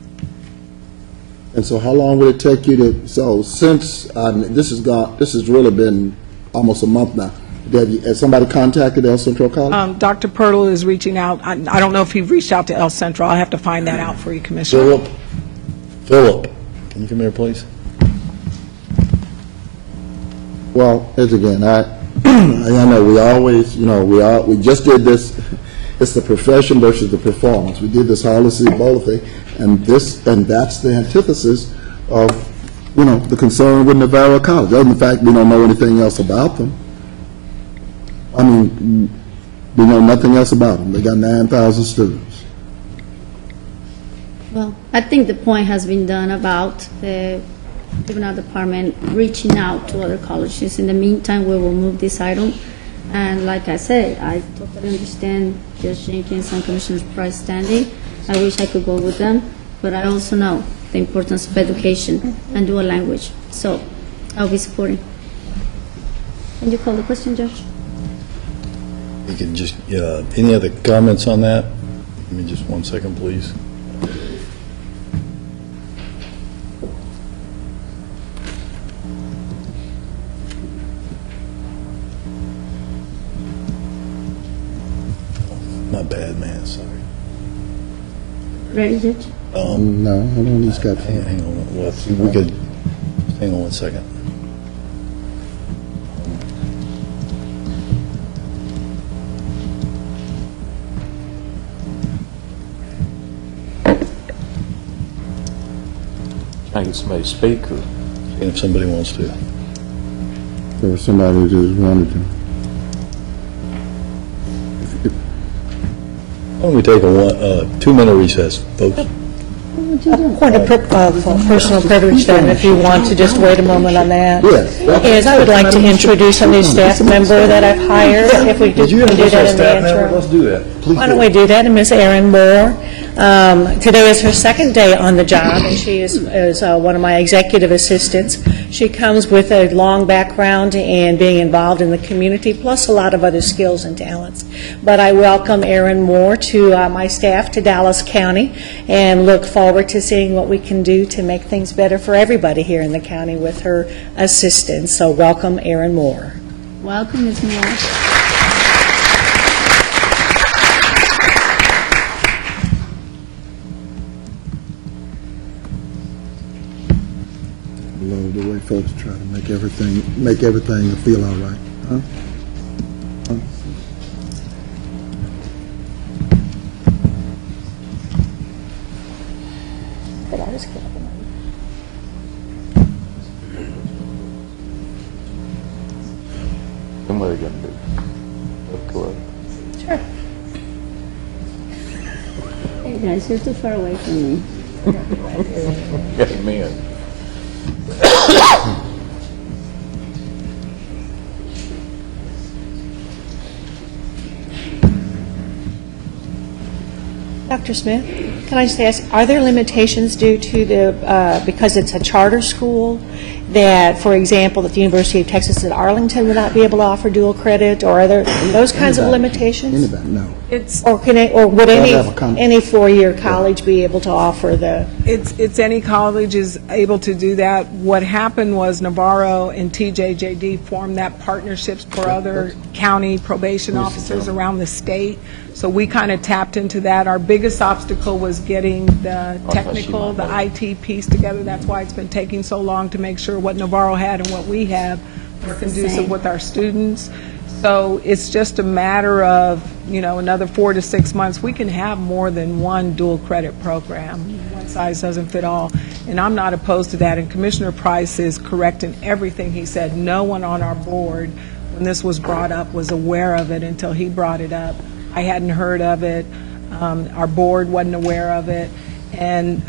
And so how long would it take you to, so since, this has really been almost a month now, has somebody contacted El Centro College? Dr. Pirtle is reaching out. I don't know if he reached out to El Centro. I'll have to find that out for you, Commissioner. Philip, can you come here, please? Well, as again, I know we always, we just did this, it's the profession versus the performance. We did this Harley Ebola thing, and that's the antithesis of, the concern with Navarro College. Other than the fact we don't know anything else about them. I mean, we know nothing else about them. They got 9,000 students. Well, I think the point has been done about the juvenile department reaching out to other colleges. In the meantime, we will move this item. And like I said, I totally understand Judge Jenkins and Commissioner Price standing. I wish I could go with them, but I also know the importance of education and dual language. So I'll be supporting. Can you call the question, Judge? You can just, any other comments on that? Give me just 1 second, please. My bad, man, sorry. Ready, Judge? No, hold on, he's got. Hang on, well, if we could, hang on 1 second. Trying to get somebody to speak, or? And if somebody wants to. There was somebody who just wanted to. Why don't we take a 2-minute recess, folks? Point of personal privilege then, if you want to just wait a moment on that. Yes. Is I would like to introduce a new staff member that I've hired, if we could do that in the interim. Let's do that. Please Why don't we do that? And Ms. Erin Moore, today is her second day on the job, and she is one of my executive assistants. She comes with a long background in being involved in the community, plus a lot of other skills and talents. But I welcome Erin Moore to my staff, to Dallas County, and look forward to seeing what we can do to make things better for everybody here in the county with her assistance. So welcome, Erin Moore. Welcome, Ms. Moore. Love the way folks try to make everything feel all right. Huh? Huh? Then what are they going to do? Go up? Sure. Hey, guys, you're too far away from me. Get him in. Dr. Smith, can I just ask, are there limitations due to the, because it's a charter school, that, for example, that the University of Texas at Arlington would not be able to offer dual credit, or are there those kinds of limitations? Anybody? No. Or would have a any four-year college be able to offer the? It's any college is able to do that. What happened was Navarro and TJJD formed that partnerships for other county probation officers around the state. So we kind of tapped into that. Our biggest obstacle was getting the technical, the IT piece together. That's why it's been taking so long to make sure what Navarro had and what we have are conducive with our students. So it's just a matter of, another 4 to 6 months. We can have more than one dual credit program. One size doesn't fit all. And I'm not opposed to that. And Commissioner Price is correct in everything he said. No one on our board, when this was brought up, was aware of it until he brought it up. I hadn't heard of it. Our board wasn't aware of it. And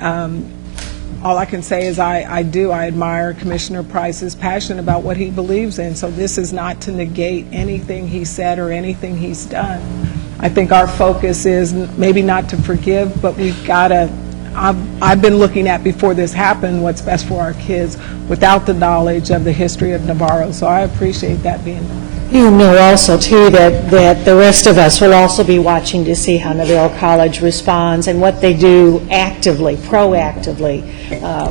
all I can say is I admire Commissioner Price's passion about what he believes in. So this is not to negate anything he said or anything he's done. I think our focus is maybe not to forgive, but we've got to, I've been looking at before this happened what's best for our kids without the knowledge of the history of Navarro. So I appreciate that being done. You know also, too, that the rest of us will also be watching to see how Navarro College responds and what they do actively, proactively,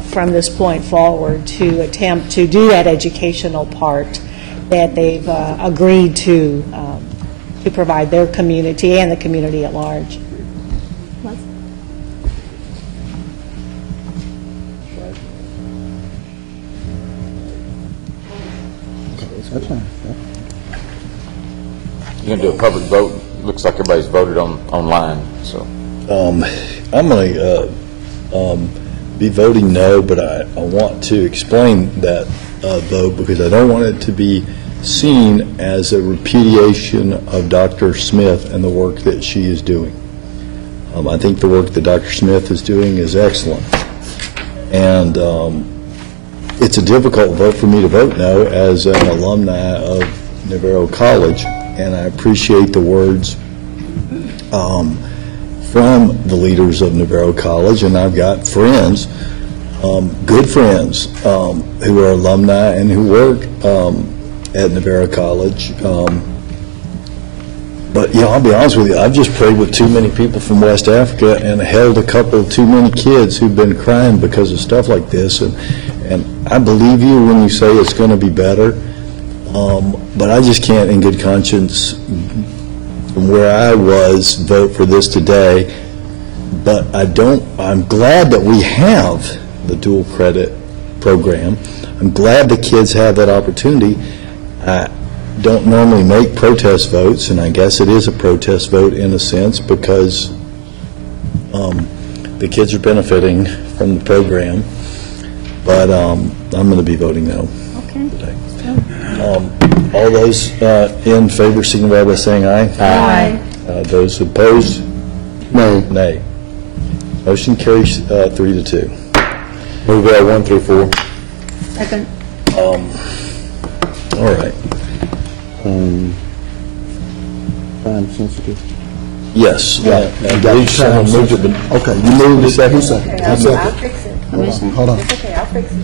from this point forward to attempt to do that educational part that they've agreed to provide their community and the community at large. That's fine. You're going to do a public vote? Looks like everybody's voted online, so. I'm going to be voting no, but I want to explain that vote because I don't want it to be seen as a repudiation of Dr. Smith and the work that she is doing. I think the work that Dr. Smith is doing is excellent. And it's a difficult vote for me to vote no as an alumni of Navarro College, and I appreciate the words from the leaders of Navarro College, and I've got friends, good friends, who are alumni and who work at Navarro College. But, I'll be honest with you, I've just prayed with too many people from West Africa and held a couple too many kids who've been crying because of stuff like this, and I believe you when you say it's going to be better, but I just can't in good conscience, from where I was, vote for this today. But I'm glad that we have the dual credit program. I'm glad the kids have that opportunity. I don't normally make protest votes, and I guess it is a protest vote in a sense because the kids are benefiting from the program. But I'm going to be voting no today. All those in favor signify by saying aye. Aye. Those opposed? No. Nay. Motion carries 3-2. Move L 1 through 4. Second. All right. Time sensitive. Yes. Okay, you moved it. Second. I'll fix it. Commissioner. Hold on. Okay, I'll fix it.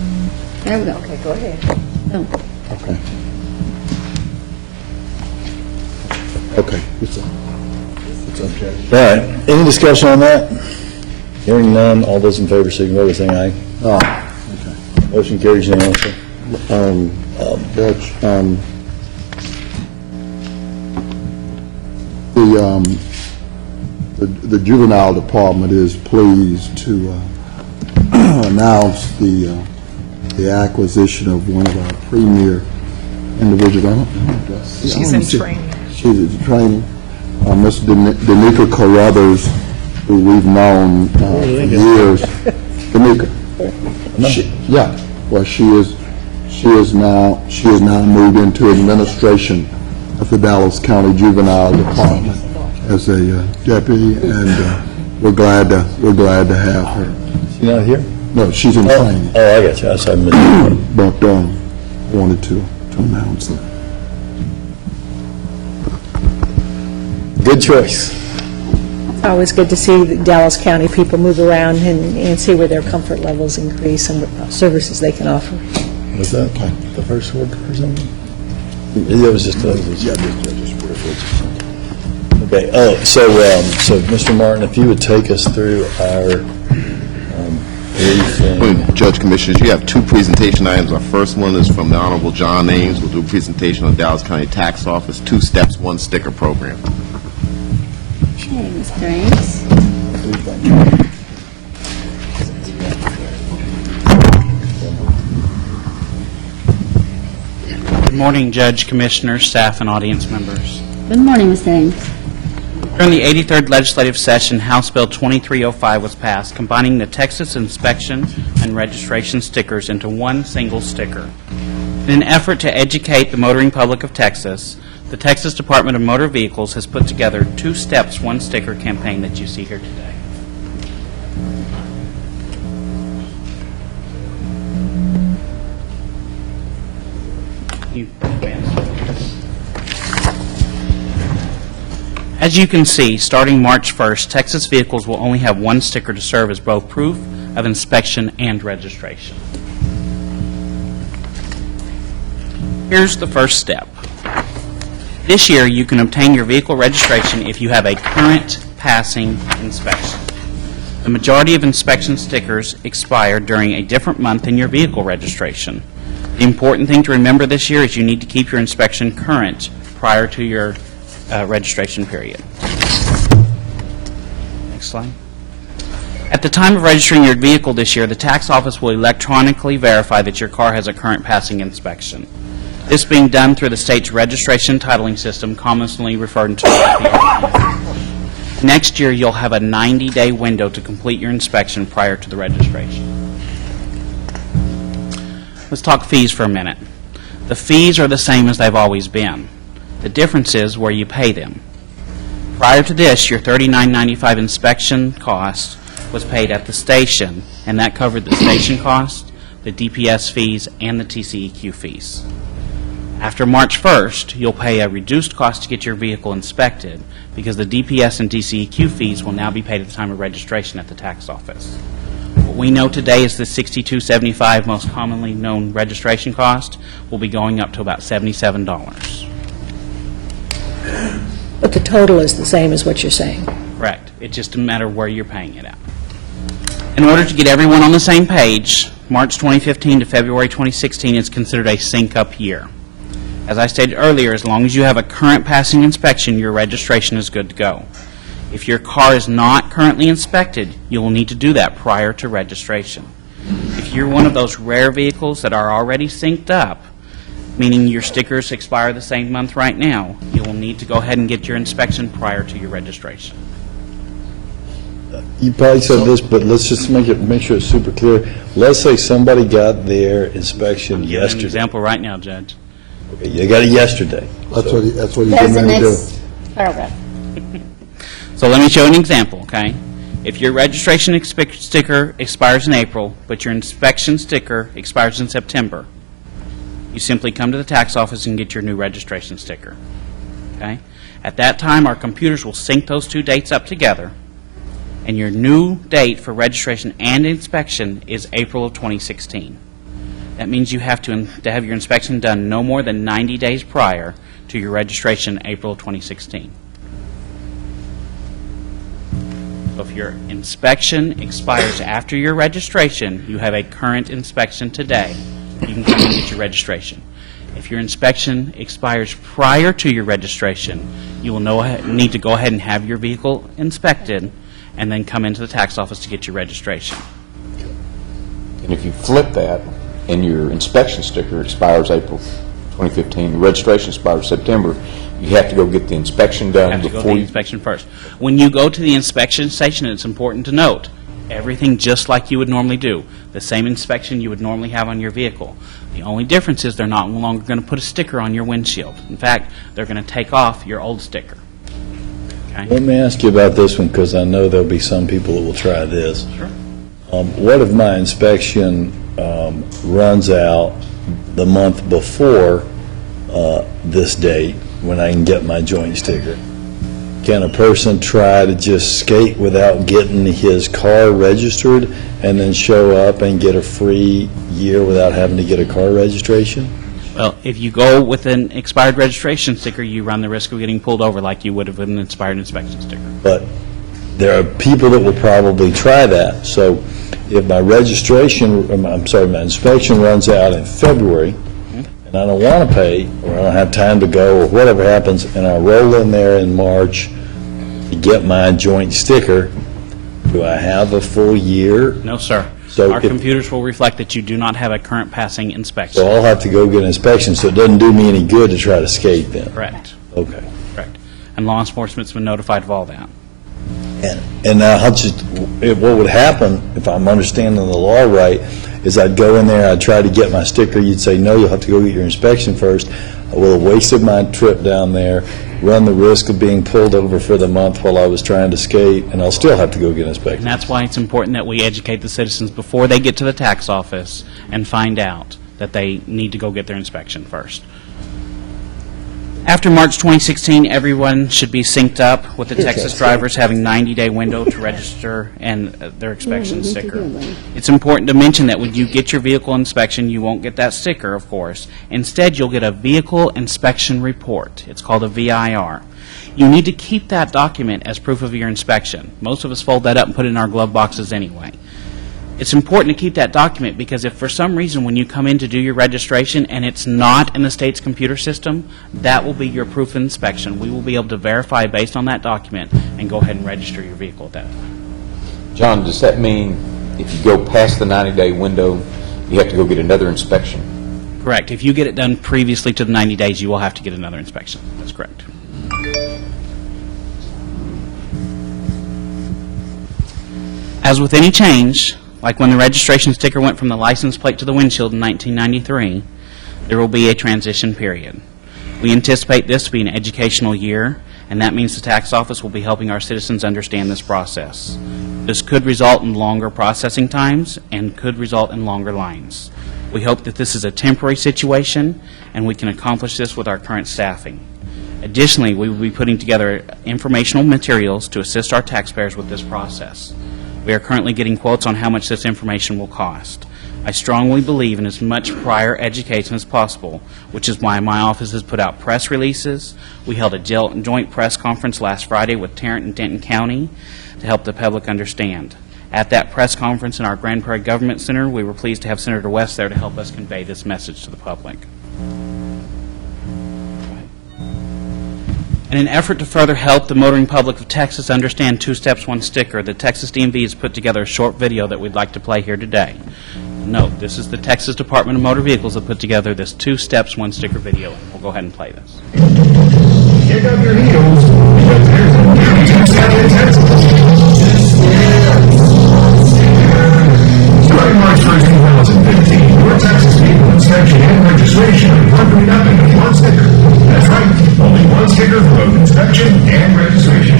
There we go. Okay, go ahead. No. Okay. Okay. It's okay. All right. Any discussion on that? Hearing none, all those in favor signify by saying aye. Okay. Motion carries unanimously. Judge, the juvenile department is pleased to announce the acquisition of one of our premier individuals. She's in training. She's in training. Ms. Danica Carruthers, who we've known for years. Danica. Well, she is now moved into administration of the Dallas County Juvenile Department as a deputy, and we're glad to have her. She's not here? No, she's in training. Oh, I got you. I missed it. But wanted to announce that. Good choice. It's always good to see the Dallas County people move around and see where their comfort levels increase and what services they can offer. Was that the first word or something? It was just okay. Oh, so Mr. Martin, if you would take us through our briefing. Judge Commissioners, you have two presentation items. Our first one is from the Honorable John Ames. We'll do a presentation on Dallas County Tax Office, 2 Steps, 1 Sticker program. Okay, Mr. Ames. Good morning, Judge, Commissioners, staff, and audience members. Good morning, Mr. Ames. During the 83rd Legislative Session, House Bill 2305 was passed, combining the Texas inspection and registration stickers into one single sticker. In an effort to educate the motoring public of Texas, the Texas Department of Motor Vehicles has put together 2 Steps, 1 Sticker campaign that you see here today. As you can see, starting March 1st, Texas vehicles will only have 1 sticker to serve as both proof of inspection and registration. Here's the first step. This year, you can obtain your vehicle registration if you have a current passing inspection. The majority of inspection stickers expire during a different month than your vehicle registration. The important thing to remember this year is you need to keep your inspection current prior to your registration period. Next slide. At the time of registering your vehicle this year, the tax office will electronically verify that your car has a current passing inspection. This being done through the state's registration titling system, commonly referred to as the RTA. Next year, you'll have a 90-day window to complete your inspection prior to the registration. Let's talk fees for a minute. The fees are the same as they've always been. The difference is where you pay them. Prior to this, your $39.95 inspection cost was paid at the station, and that covered the station cost, the DPS fees, and the TCEQ fees. After March 1st, you'll pay a reduced cost to get your vehicle inspected because the DPS and TCEQ fees will now be paid at the time of registration at the tax office. What we know today is the $62.75 most commonly known registration cost will be going up to about $77. But the total is the same as what you're saying. Correct. It's just a matter of where you're paying it at. In order to get everyone on the same page, March 2015 to February 2016 is considered a sync-up year. As I stated earlier, as long as you have a current passing inspection, your registration is good to go. If your car is not currently inspected, you will need to do that prior to registration. If you're one of those rare vehicles that are already synced up, meaning your stickers expire the same month right now, you will need to go ahead and get your inspection prior to your registration. You probably said this, but let's just make sure it's super clear. Let's say somebody got their inspection An yesterday. example right now, Judge. Okay, you got it yesterday. That's what he's That's getting the ready to do. next paragraph. So let me show an example, okay? If your registration sticker expires in April, but your inspection sticker expires in September, you simply come to the tax office and get your new registration sticker, okay? At that time, our computers will sync those two dates up together, and your new date for registration and inspection is April of 2016. That means you have to have your inspection done no more than 90 days prior to your registration in April of 2016. So if your inspection expires after your registration, you have a current inspection today. You can come and get your registration. If your inspection expires prior to your registration, you will need to go ahead and have your vehicle inspected and then come into the tax office to get your registration. And if you flip that and your inspection sticker expires April 2015, the registration expires September, you have to go get the inspection done You have to go before to the you... inspection first. When you go to the inspection station, it's important to note, everything just like you would normally do. The same inspection you would normally have on your vehicle. The only difference is they're no longer going to put a sticker on your windshield. In fact, they're going to take off your old sticker. Okay? Let me ask you about this one, because I know there'll be some people that will try this. Sure. What if my inspection runs out the month before this date, when I can get my joint sticker? Can a person try to just skate without getting his car registered and then show up and get a free year without having to get a car registration? Well, if you go with an expired registration sticker, you run the risk of getting pulled over like you would have with an expired inspection sticker. But there are people that will probably try that. So if my my inspection runs out in February, and I don't want to pay, or I don't have time to go, or whatever happens, and I roll in there in March to get my joint sticker, do I have a full year? No, sir. So Our if- computers will reflect that you do not have a current passing inspection. So I'll have to go get an inspection, so it doesn't do me any good to try to skate then? Correct. Okay. Correct. And law enforcement's been notified of all that. And now, what would happen, if I'm understanding the law right, is I'd go in there, I'd try to get my sticker, you'd say, no, you'll have to go get your inspection first. I will have wasted my trip down there, run the risk of being pulled over for the month while I was trying to skate, and I'll still have to go get an inspection. And that's why it's important that we educate the citizens before they get to the tax office and find out that they need to go get their inspection first. After March 2016, everyone should be synced up with the Texas drivers having 90-day window to register and their inspection sticker. It's important to mention that when you get your vehicle inspection, you won't get that sticker, of course. Instead, you'll get a vehicle inspection report. It's called a VIR. You need to keep that document as proof of your inspection. Most of us fold that up and put it in our glove boxes anyway. It's important to keep that document because if for some reason when you come in to do your registration and it's not in the state's computer system, that will be your proof of inspection. We will be able to verify based on that document and go ahead and register your vehicle at that time. John, does that mean if you go past the 90-day window, you have to go get another inspection? Correct. If you get it done previously to the 90 days, you will have to get another inspection. That's correct. As with any change, like when the registration sticker went from the license plate to the windshield in 1993, there will be a transition period. We anticipate this to be an educational year, and that means the tax office will be helping our citizens understand this process. This could result in longer processing times and could result in longer lines. We hope that this is a temporary situation, and we can accomplish this with our current staffing. Additionally, we will be putting together informational materials to assist our taxpayers with this process. We are currently getting quotes on how much this information will cost. I strongly believe in as much prior education as possible, which is why my office has put out press releases. We held a joint press conference last Friday with Tarrant and Denton County to help the public understand. At that press conference in our Grand Prairie Government Center, we were pleased to have Senator West there to help us convey this message to the public. In an effort to further help the motoring public of Texas understand Two Steps, One Sticker, the Texas DMV has put together a short video that we'd like to play here today. Note, this is the Texas Department of Motor Vehicles that put together this Two Steps, One Sticker video. We'll go ahead and play this. Kick up your heels, because there's a new two-step in Texas. Starting March 1st, 2015, your Texas vehicle inspection and registration are broken up into one sticker. That's right, only one sticker for both inspection and registration.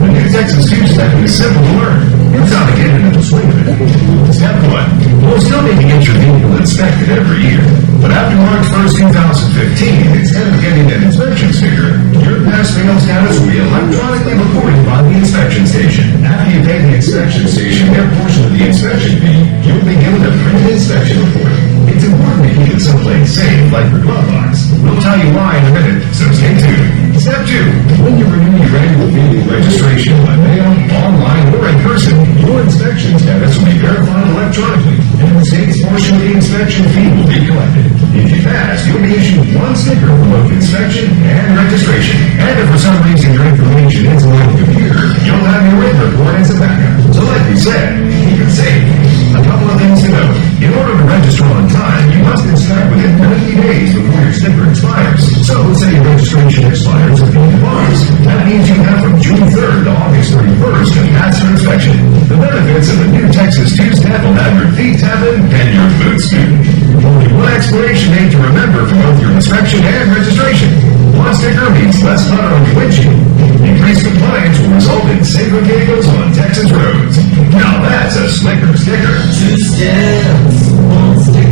The new Texas two-step is simple to learn. Here's how to get into the swing of it. Step 1, we'll still need to get your vehicle inspected every year. But after March 1st, 2015, instead of getting an inspection sticker, your pass-fail status will be electronically recorded by the inspection station. After you pay the inspection station their portion of the inspection fee, you'll be given a printed inspection report. It's important to keep it someplace safe, like your glove box. We'll tell you why in a minute, so stay tuned. Step 2, when you renew your annual vehicle registration by mail, online, or in person, your inspection status will be verified electronically, and the state's portion of the inspection fee will be collected. If you pass, you'll be issued one sticker for both inspection and registration. And if for some reason your information isn't on the computer, you'll have your written report as a backup. So like we said, keep it safe. A couple of things to note. In order to register on time, you must inspect within 90 days before your sticker expires. So, say your registration expires at the end of August. That means you have from June 3rd to August 31st to pass your inspection. The benefits of the new Texas two-step will have your feet tapping and your boots scooting. Only one expiration date to remember for both your inspection and registration. One sticker means less clutter on your windshield. Increased compliance will result in safer vehicles on Texas roads. Now that's a slicker sticker. Two steps, one sticker.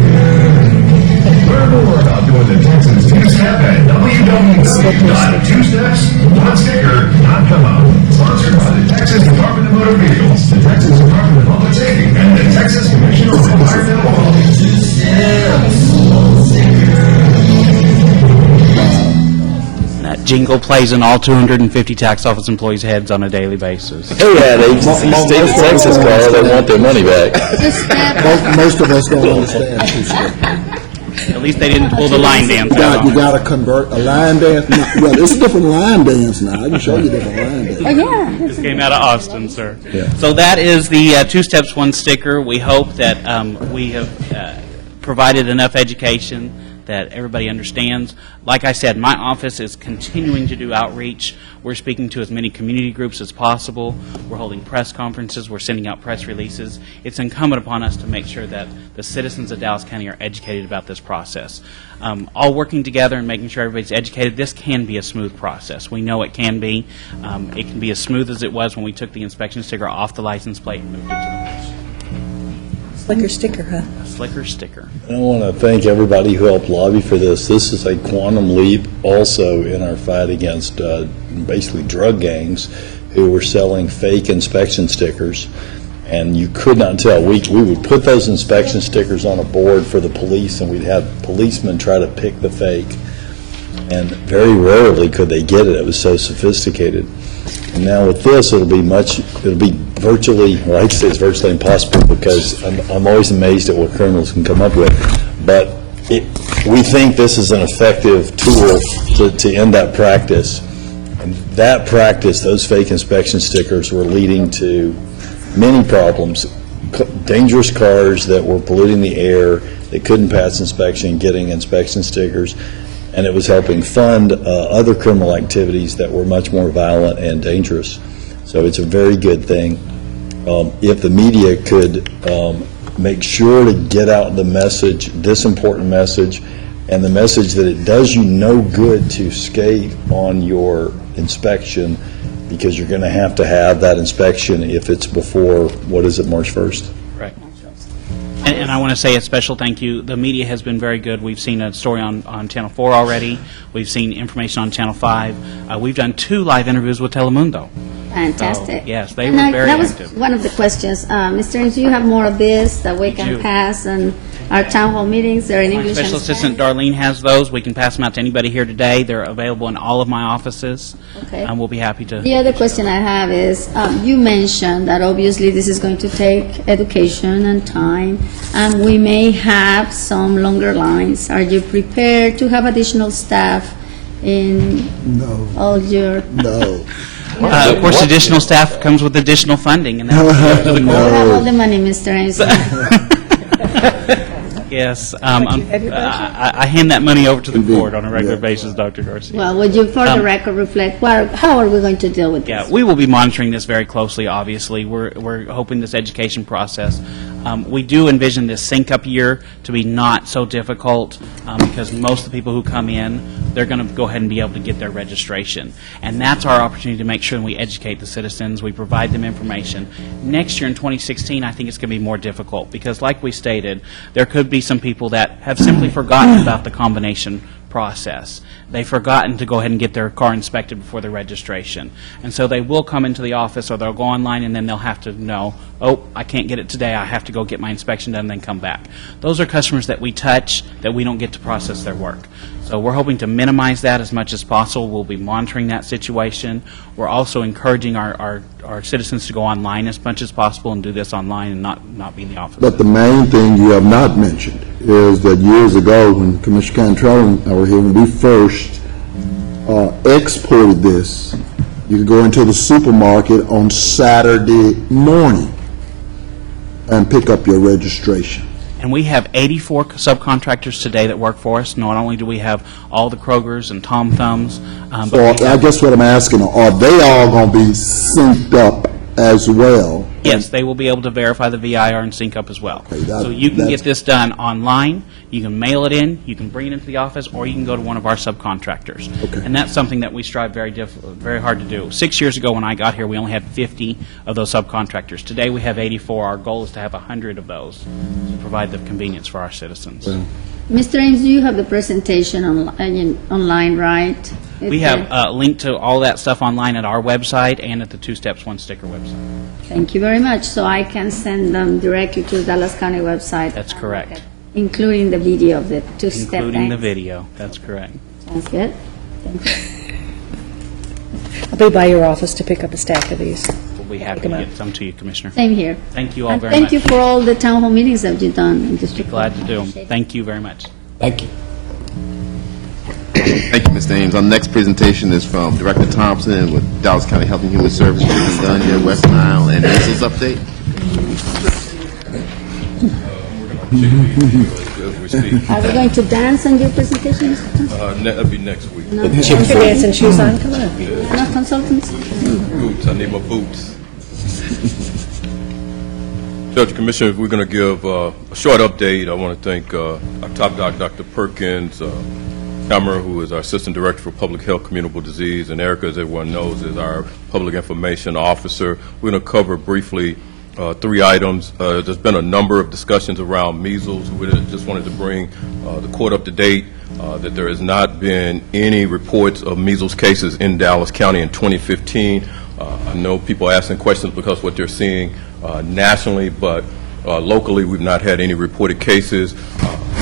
Learn more about doing the Texas two-step at www.twostepsonesticker.com. Sponsored by the Texas Department of Motor Vehicles, the Texas Department of Public Safety, and the Texas Commission on Environmental Quality. Two steps, one sticker. That jingle plays in all 250 tax office employees' heads on a daily basis. Hey, that agency, state of Texas call, they want their money back. Most of us don't understand two-step. At least they didn't pull the line dance out. You got to convert a line dance. Well, it's a different line dance now. I can show you different line dance. This came out of Austin, sir. Yeah. So that is the Two Steps, One Sticker. We hope that we have provided enough education that everybody understands. Like I said, my office is continuing to do outreach. We're speaking to as many community groups as possible. We're holding press conferences. We're sending out press releases. It's incumbent upon us to make sure that the citizens of Dallas County are educated about this process. All working together and making sure everybody's educated. This can be a smooth process. We know it can be. It can be as smooth as it was when we took the inspection sticker off the license plate and moved it to the windshield. Slicker sticker, huh? A slicker sticker. I want to thank everybody who helped lobby for this. This is a quantum leap also in our fight against basically drug gangs who were selling fake inspection stickers. And you could not tell. We would put those inspection stickers on a board for the police, and we'd have policemen try to pick the fake. And very rarely could they get it. It was so sophisticated. And now with this, it'll be virtually, well, I hate to say it's virtually impossible because I'm always amazed at what criminals can come up with. But we think this is an effective tool to end that practice. And that practice, those fake inspection stickers were leading to many problems. Dangerous cars that were polluting the air, they couldn't pass inspection, getting inspection stickers. And it was helping fund other criminal activities that were much more violent and dangerous. So it's a very good thing. If the media could make sure to get out the message, this important message, and the message that it does you no good to skate on your inspection because you're going to have that inspection if it's before, what is it, March 1st? Right. And I want to say a special thank you. The media has been very good. We've seen a story on Channel 4 already. We've seen information on Channel 5. We've done 2 live interviews with Telemundo. Fantastic. So, yes, they And were very that was active. one of the questions. Mr. Ames, do you have more of this that we can do. pass and our town hall meetings? They're in English Special and Assistant Darlene has those. We can pass them out to anybody here today. They're available in all of my offices. Okay. And we'll be happy to. The other question I have is, you mentioned that obviously this is going to take education and time, and we may have some longer lines. Are you prepared to have additional staff in all your? No. Of course, additional staff comes with additional funding, and that's up to the You court. have all the money, Mr. Ames. Yes, I hand that money over to the court on a regular basis, Dr. Garcia. Well, would you, for the record, reflect, how are we going to deal with this? Yeah, we will be monitoring this very closely, obviously. We're hoping this education process. We do envision this sync-up year to be not so difficult because most of the people who come in, they're going to go ahead and be able to get their registration. And that's our opportunity to make sure we educate the citizens, we provide them information. Next year in 2016, I think it's going to be more difficult because, like we stated, there could be some people that have simply forgotten about the combination process. They've forgotten to go ahead and get their car inspected before their registration. And so they will come into the office or they'll go online and then they'll have to know, oh, I can't get it today, I have to go get my inspection done and then come back. Those are customers that we touch that we don't get to process their work. So we're hoping to minimize that as much as possible. We'll be monitoring that situation. We're also encouraging our citizens to go online as much as possible and do this online and not be in the office. But the main thing you have not mentioned is that years ago, when Commissioner Cantrell and I were here, when we first exported this, you could go into the supermarket on Saturday morning and pick up your registration. And we have 84 subcontractors today that work for us. Not only do we have all the Krogers and Tom Thumbs, but So we I have, guess what I'm asking, are they all going to be synced up as well? yes, they will be able to verify the VIR and sync up as well. So you can that's- get this done online, you can mail it in, you can bring it into the office, or you can go to one of our subcontractors. Okay. And that's something that we strive very hard to do. 6 years ago when I got here, we only had 50 of those subcontractors. Today we have 84. Our goal is to have 100 of those to provide the convenience for our citizens. Mr. Ames, do you have the presentation online, right? We have a link to all that stuff online at our website and at the Two Steps, One Sticker website. Thank you very much. So I can send them directly to the Dallas County website. That's correct. Including the video of the two-step. Including the thanks. video. That's correct. Sounds good. Thank you. I'll be by your office to pick up a stack of these. We'll be happy to get some to you, Commissioner. Same here. Thank you all And very thank much. you for all the town hall meetings that you've done in District. Glad to do them. Thank you very much. Thank you. Thank you, Mr. Ames. Our next presentation is from Director Thompson with Dallas County Health and Human Services, Chicken Gun here, West Nile, and measles update. Are we going to dance on your presentation, Mr. Thompson? That'll be next week. No. Put your dancing shoes on, come on. You're not consultants? Boots, I need my boots. Judge, Commissioner, we're going to give a short update. I want to thank our top doc, Dr. Perkins, Cameron, who is our Assistant Director for Public Health, Communicable Disease, and Erica, as everyone knows, is our Public Information Officer. We're going to cover briefly three items. There's been a number of discussions around measles. We just wanted to bring the court up to date that there has not been any reports of measles cases in Dallas County in 2015. I know people are asking questions because what they're seeing nationally, but locally we've not had any reported cases.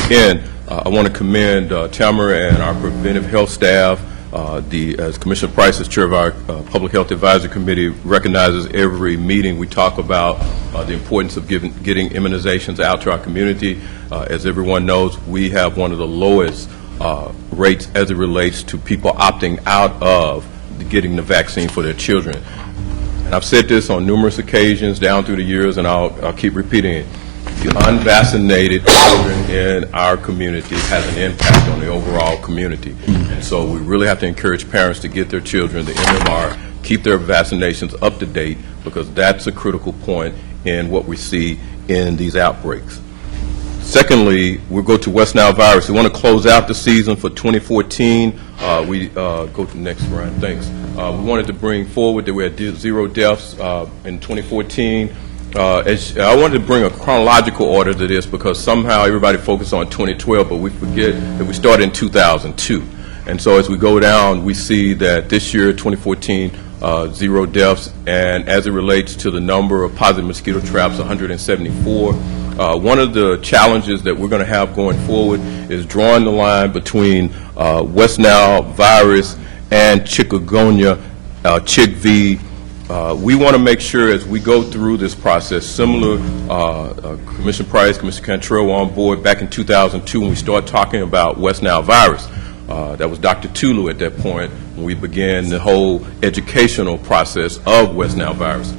Again, I want to commend Tamara and our preventive health staff. As Commissioner Price, as chair of our Public Health Advisory Committee, recognizes every meeting we talk about the importance of getting immunizations out to our community. As everyone knows, we have one of the lowest rates as it relates to people opting out of getting the vaccine for their children. And I've said this on numerous occasions down through the years, and I'll keep repeating it. The unvaccinated children in our community has an impact on the overall community. And so we really have to encourage parents to get their children the MMR, keep their vaccinations up to date, because that's a critical point in what we see in these outbreaks. Secondly, we'll go to West Nile virus. We want to close out the season for 2014. We go to the next, Brian, thanks. We wanted to bring forward that we had 0 deaths in 2014. I wanted to bring a chronological order to this because somehow everybody focused on 2012, but we forget that we started in 2002. And so as we go down, we see that this year, 2014, 0 deaths, and as it relates to the number of positive mosquito traps, 174. One of the challenges that we're going to have going forward is drawing the line between West Nile virus and chikungunya, CHIKV. We want to make sure as we go through this process, similar, Commissioner Price, Commissioner Cantrell were on board back in 2002 when we started talking about West Nile virus. That was Dr. Tulu at that point when we began the whole educational process of West Nile virus.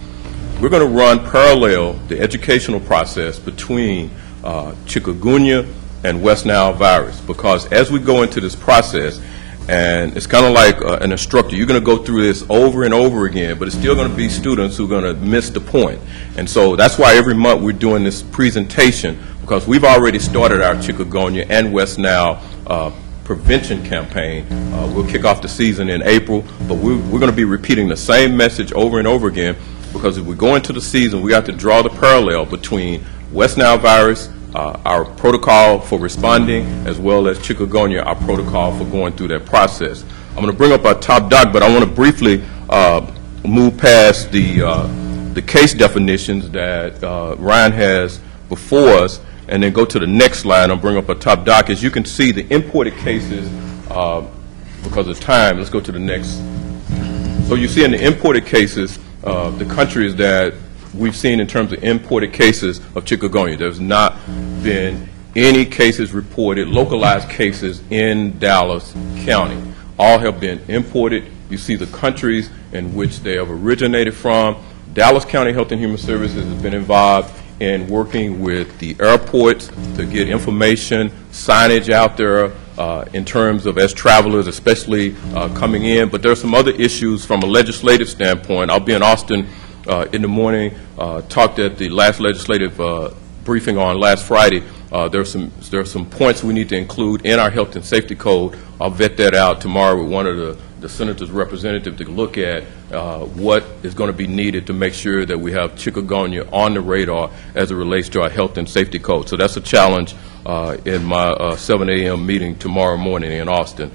We're going to run parallel the educational process between chikungunya and West Nile virus, because as we go into this process, and it's kind of like an instructor. You're going to go through this over and over again, but it's still going to be students who are going to miss the point. And so that's why every month we're doing this presentation, because we've already started our chikungunya and West Nile prevention campaign. We'll kick off the season in April, but we're going to be repeating the same message over and over again, because if we go into the season, we have to draw the parallel between West Nile virus, our protocol for responding, as well as chikungunya, our protocol for going through that process. I'm going to bring up our top doc, but I want to briefly move past the case definitions that Ryan has before us, and then go to the next slide and bring up a top doc. As you can see, the imported cases, because of time, let's go to the next. So you see in the imported cases, the countries that we've seen in terms of imported cases of chikungunya. There's not been any cases reported, localized cases in Dallas County. All have been imported. You see the countries in which they have originated from. Dallas County Health and Human Services has been involved in working with the airports to get information, signage out there in terms of as travelers, especially coming in. But there are some other issues from a legislative standpoint. I'll be in Austin in the morning, talked at the last legislative briefing on last Friday. There are some points we need to include in our health and safety code. I'll vet that out tomorrow with one of the senator's representative to look at what is going to be needed to make sure that we have chikungunya on the radar as it relates to our health and safety code. So that's a challenge in my 7 a.m. meeting tomorrow morning in Austin.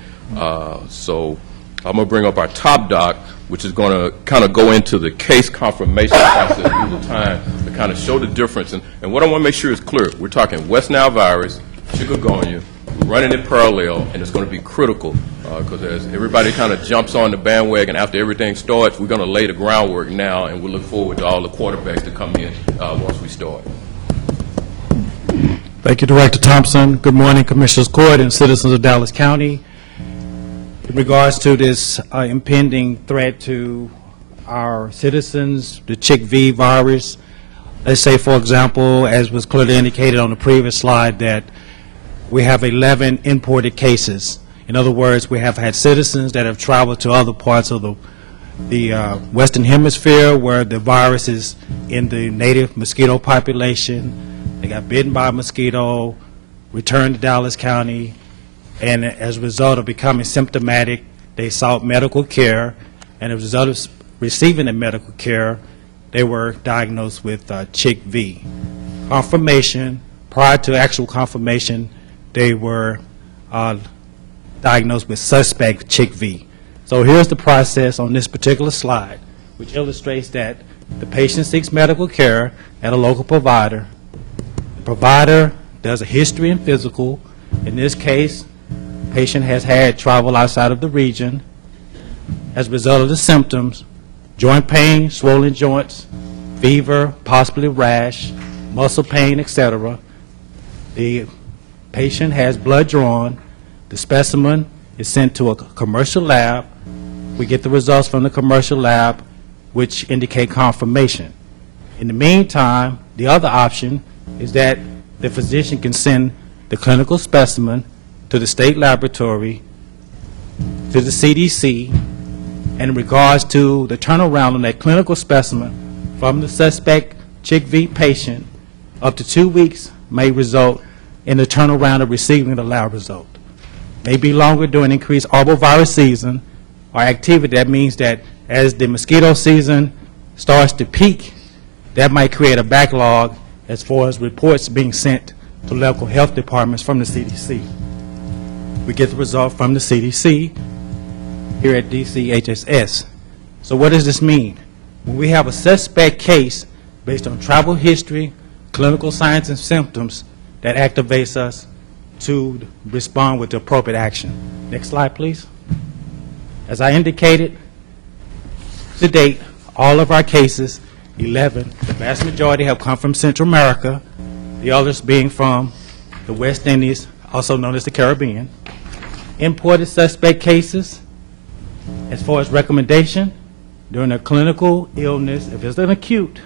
So I'm going to bring up our top doc, which is going to kind of go into the case confirmation process through the time to kind of show the difference. And what I want to make sure is clear. We're talking West Nile virus, chikungunya, we're running it parallel, and it's going to be critical because as everybody kind of jumps on the bandwagon after everything starts, we're going to lay the groundwork now, and we look forward to all the quarterbacks to come in once we start. Thank you, Director Thompson. Good morning, Commissioners Court and citizens of Dallas County. In regards to this impending threat to our citizens, the CHIKV virus, let's say, for example, as was clearly indicated on the previous slide, that we have 11 imported cases. In other words, we have had citizens that have traveled to other parts of the Western Hemisphere where the virus is in the native mosquito population. They got bitten by a mosquito, returned to Dallas County, and as a result of becoming symptomatic, they sought medical care, and as a result of receiving the medical care, they were diagnosed with CHIK-V. Confirmation, prior to actual confirmation, they were diagnosed with suspect CHIK-V. So here's the process on this particular slide, which illustrates that the patient seeks medical care at a local provider. The provider does a history and physical. In this case, the patient has had travel outside of the region. As a result of the symptoms, joint pain, swollen joints, fever, possibly rash, muscle pain, etc. The patient has blood drawn. The specimen is sent to a commercial lab. We get the results from the commercial lab, which indicate confirmation. In the meantime, the other option is that the physician can send the clinical specimen to the state laboratory, to the CDC, and in regards to the turnaround on that clinical specimen from the suspect CHIK-V patient, up to 2 weeks may result in the turnaround of receiving the lab result. May be longer during increased arbovirus season or activity. That means that as the mosquito season starts to peak, that might create a backlog as far as reports being sent to local health departments from the CDC. We get the result from the CDC here at DCHSS. So what does this mean? When we have a suspect case based on travel history, clinical signs and symptoms, that activates us to respond with the appropriate action. Next slide, please. As I indicated, to date, all of our cases, 11, the vast majority have come from Central America, the others being from the West Indies, also known as the Caribbean. Imported suspect cases, as far as recommendation, during a clinical illness, if it's an acute,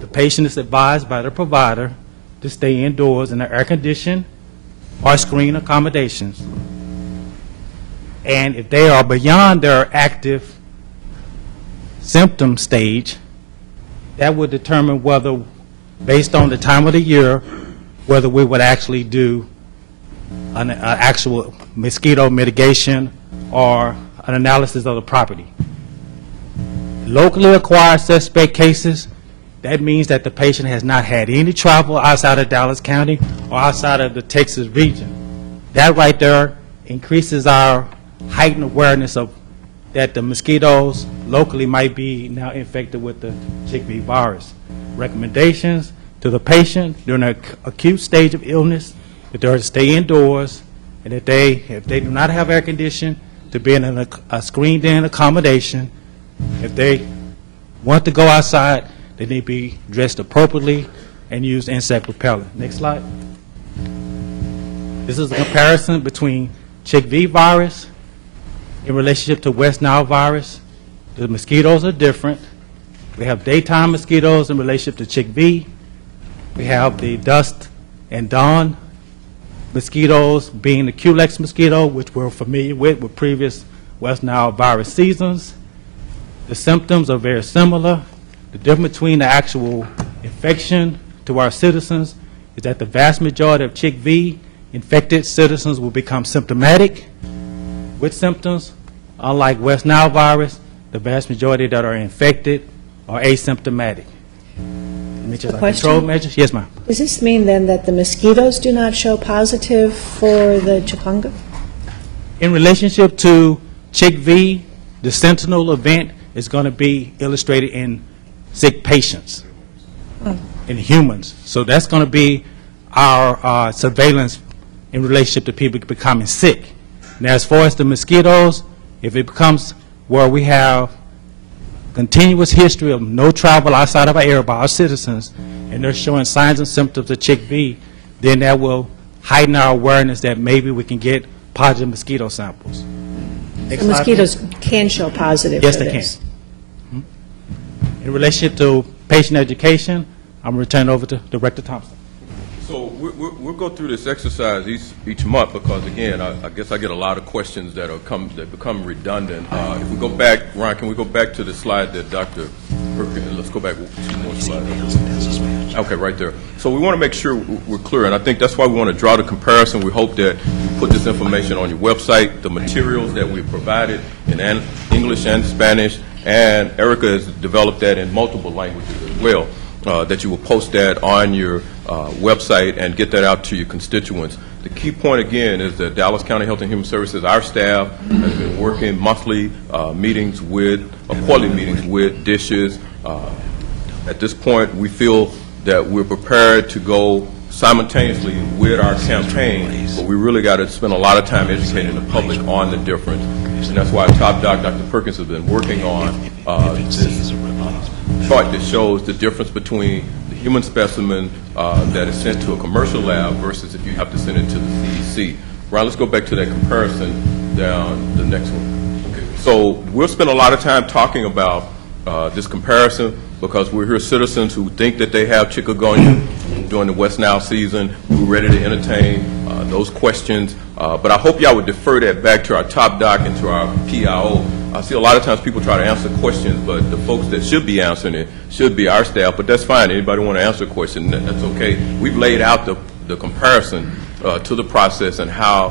the patient is advised by the provider to stay indoors in the air-conditioned or screen accommodations. And if they are beyond their active symptom stage, that would determine whether, based on the time of the year, whether we would actually do an actual mosquito mitigation or an analysis of the property. Locally acquired suspect cases, that means that the patient has not had any travel outside of Dallas County or outside of the Texas region. That right there increases our heightened awareness of that the mosquitoes locally might be now infected with the CHIK-V virus. Recommendations to the patient during an acute stage of illness, that they are to stay indoors, and if they do not have air conditioning, to be in a screened-in accommodation. If they want to go outside, they need to be dressed appropriately and use insect repellent. Next slide. This is a comparison between CHIK-V virus in relationship to West Nile virus. The mosquitoes are different. We have daytime mosquitoes in relationship to CHIK-V. We have the dust and dawn mosquitoes being the Culex mosquito, which we're familiar with previous West Nile virus seasons. The symptoms are very similar. The difference between the actual infection to our citizens is that the vast majority of CHIK-V infected citizens will become symptomatic with symptoms. Unlike West Nile virus, the vast majority that are infected are asymptomatic. Control question? measures? Yes, ma'am. Does this mean then that the mosquitoes do not show positive for the chikungunya? In relationship to CHIK-V, the sentinel event is going to be illustrated in sick patients, in humans. So that's going to be our surveillance in relationship to people becoming sick. Now, as far as the mosquitoes, if it becomes where we have continuous history of no travel outside of our area by our citizens, and they're showing signs and symptoms of CHIK-V, then that will heighten our awareness that maybe we can get positive mosquito samples. Next The slide, mosquitoes can show positive Yes, for they can. this. In relationship to patient education, I'm going to turn it over to Director Thompson. So we'll go through this exercise each month because, again, I guess I get a lot of questions that become redundant. If we go back, Ron, can we go back to the slide that Dr. Let's go back 2 more slides. Okay, right there. So we want to make sure we're clear, and I think that's why we want to draw the comparison. We hope that you put this information on your website, the materials that we've provided in English and Spanish, and Erica has developed that in multiple languages as well, that you will post that on your website and get that out to your constituents. The key point, again, is that Dallas County Health and Human Services, our staff, has been working monthly meetings with, quarterly meetings with DSHS. At this point, we feel that we're prepared to go simultaneously with our campaign, but we really got to spend a lot of time educating the public on the difference. And that's why Top Doc, Dr. Perkins, has been working on this chart that shows the difference between the human specimen that is sent to a commercial lab versus if you have to send it to the CDC. Ryan, let's go back to that comparison down the next one. Okay. So we'll spend a lot of time talking about this comparison because we're here citizens who think that they have chikungunya during the West Nile season. We're ready to entertain those questions. But I hope y'all would defer that back to our Top Doc and to our PIO. I see a lot of times people try to answer questions, but the folks that should be answering it should be our staff. But that's fine. Anybody want to answer a question, that's okay. We've laid out the comparison to the process and how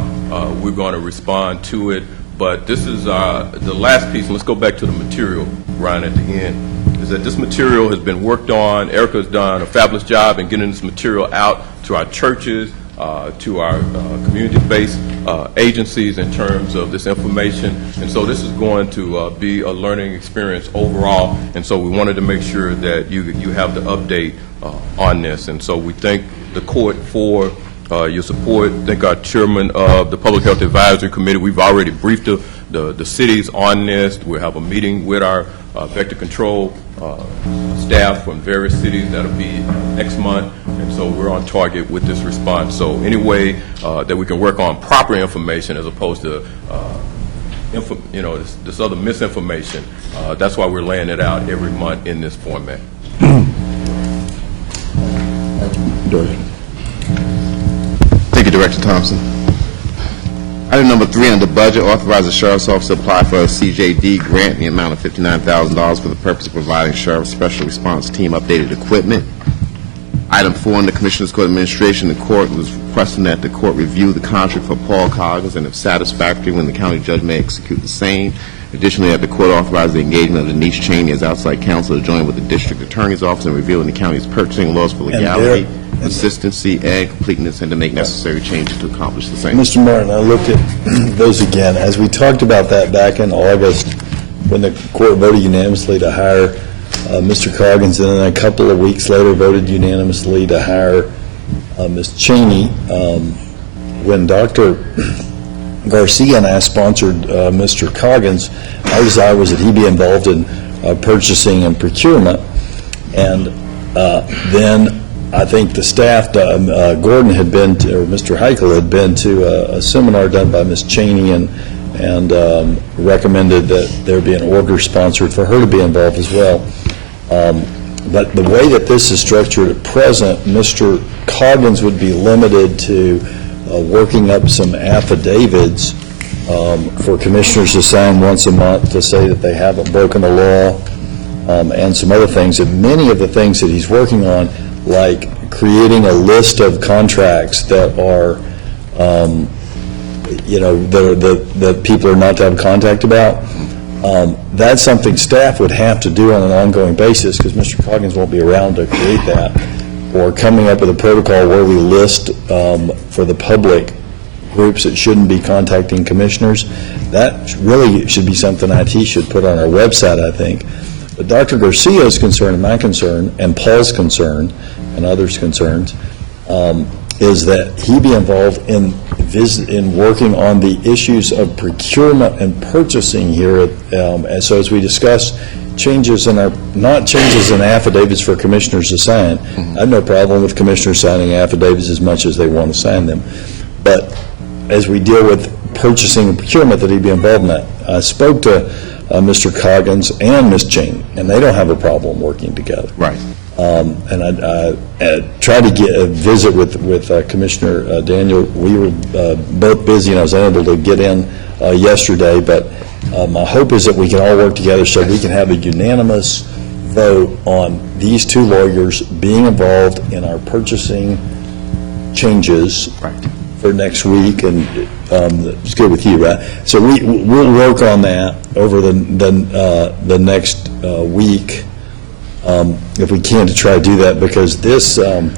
we're going to respond to it. But this is the last piece. And let's go back to the material, Ryan, at the end, is that this material has been worked on. Erica has done a fabulous job in getting this material out to our churches, to our community-based agencies in terms of this information. And so this is going to be a learning experience overall. And so we wanted to make sure that you have the update on this. And so we thank the court for your support. Thank our chairman of the Public Health Advisory Committee. We've already briefed the cities on this. We'll have a meeting with our vector control staff from various cities. That'll be next month, and so we're on target with this response. So any way that we can work on proper information as opposed to this other misinformation, that's why we're laying it out every month in this format. Thank you, Director Thompson. Item number 3 under budget, authorize the Sheriff's Office to apply for a CJD grant in the amount of $59,000 for the purpose of providing Sheriff's Special Response Team updated equipment. Item 4 under Commissioners Court Administration, the court was requesting that the court review the contract for Paul Coggins and if satisfactory, when the county judge may execute the same. Additionally, that the court authorize the engagement of Denise Cheney as outside counsel to join with the District Attorney's Office in reviewing the county's purchasing laws for legality, consistency, and completeness, and to make necessary changes to accomplish the same. Mr. Martin, I looked at those again. As we talked about that back in August, when the court voted unanimously to hire Mr. Coggins, and then a couple of weeks later voted unanimously to hire Ms. Cheney, when Dr. Garcia and I sponsored Mr. Coggins, our desire was that he be involved in purchasing and procurement. And then I think the staff, Gordon had been to, or Mr. Heichel had been to a seminar done by Ms. Cheney and recommended that there be an order sponsored for her to be involved as well. But the way that this is structured at present, Mr. Coggins would be limited to working up some affidavits for commissioners to sign once a month to say that they haven't broken the law, and some other things. And many of the things that he's working on, like creating a list of contracts that are, that people are not to have contact about, that's something staff would have to do on an ongoing basis because Mr. Coggins won't be around to create that. Or coming up with a protocol where we list for the public groups that shouldn't be contacting commissioners. That really should be something IT should put on our website, I think. But Dr. Garcia's concern and my concern and Paul's concern and others' concerns is that he be involved in working on the issues of procurement and purchasing here. And so as we discuss changes in not changes in affidavits for commissioners to sign. I have no problem with commissioners signing affidavits as much as they want to sign them. But as we deal with purchasing and procurement, that he be involved in that. I spoke to Mr. Coggins and Ms. Cheney, and they don't have a problem working together. Right. And I tried to get a visit with Commissioner Daniel. We were both busy, and I was unable to get in yesterday, but my hope is that we can all work together so we can have a unanimous vote on these two lawyers being involved in our purchasing changes for next week, and it's good with you, right? So we'll work on that over the next week, if we can, to try to do that, because this, the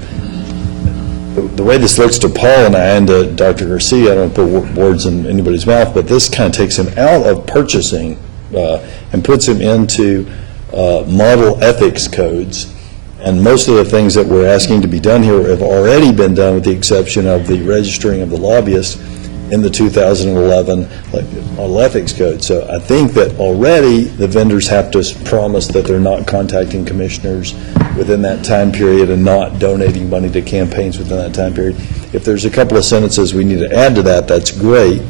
way this looks to Paul and I and to Dr. Garcia, I don't put words in anybody's mouth, but this kind of takes him out of purchasing and puts him into model ethics codes. And most of the things that we're asking to be done here have already been done, with the exception of the registering of the lobbyists in the 2011 model ethics code. So I think that already the vendors have to promise that they're not contacting commissioners within that time period and not donating money to campaigns within that time period. If there's a couple of sentences we need to add to that, that's great.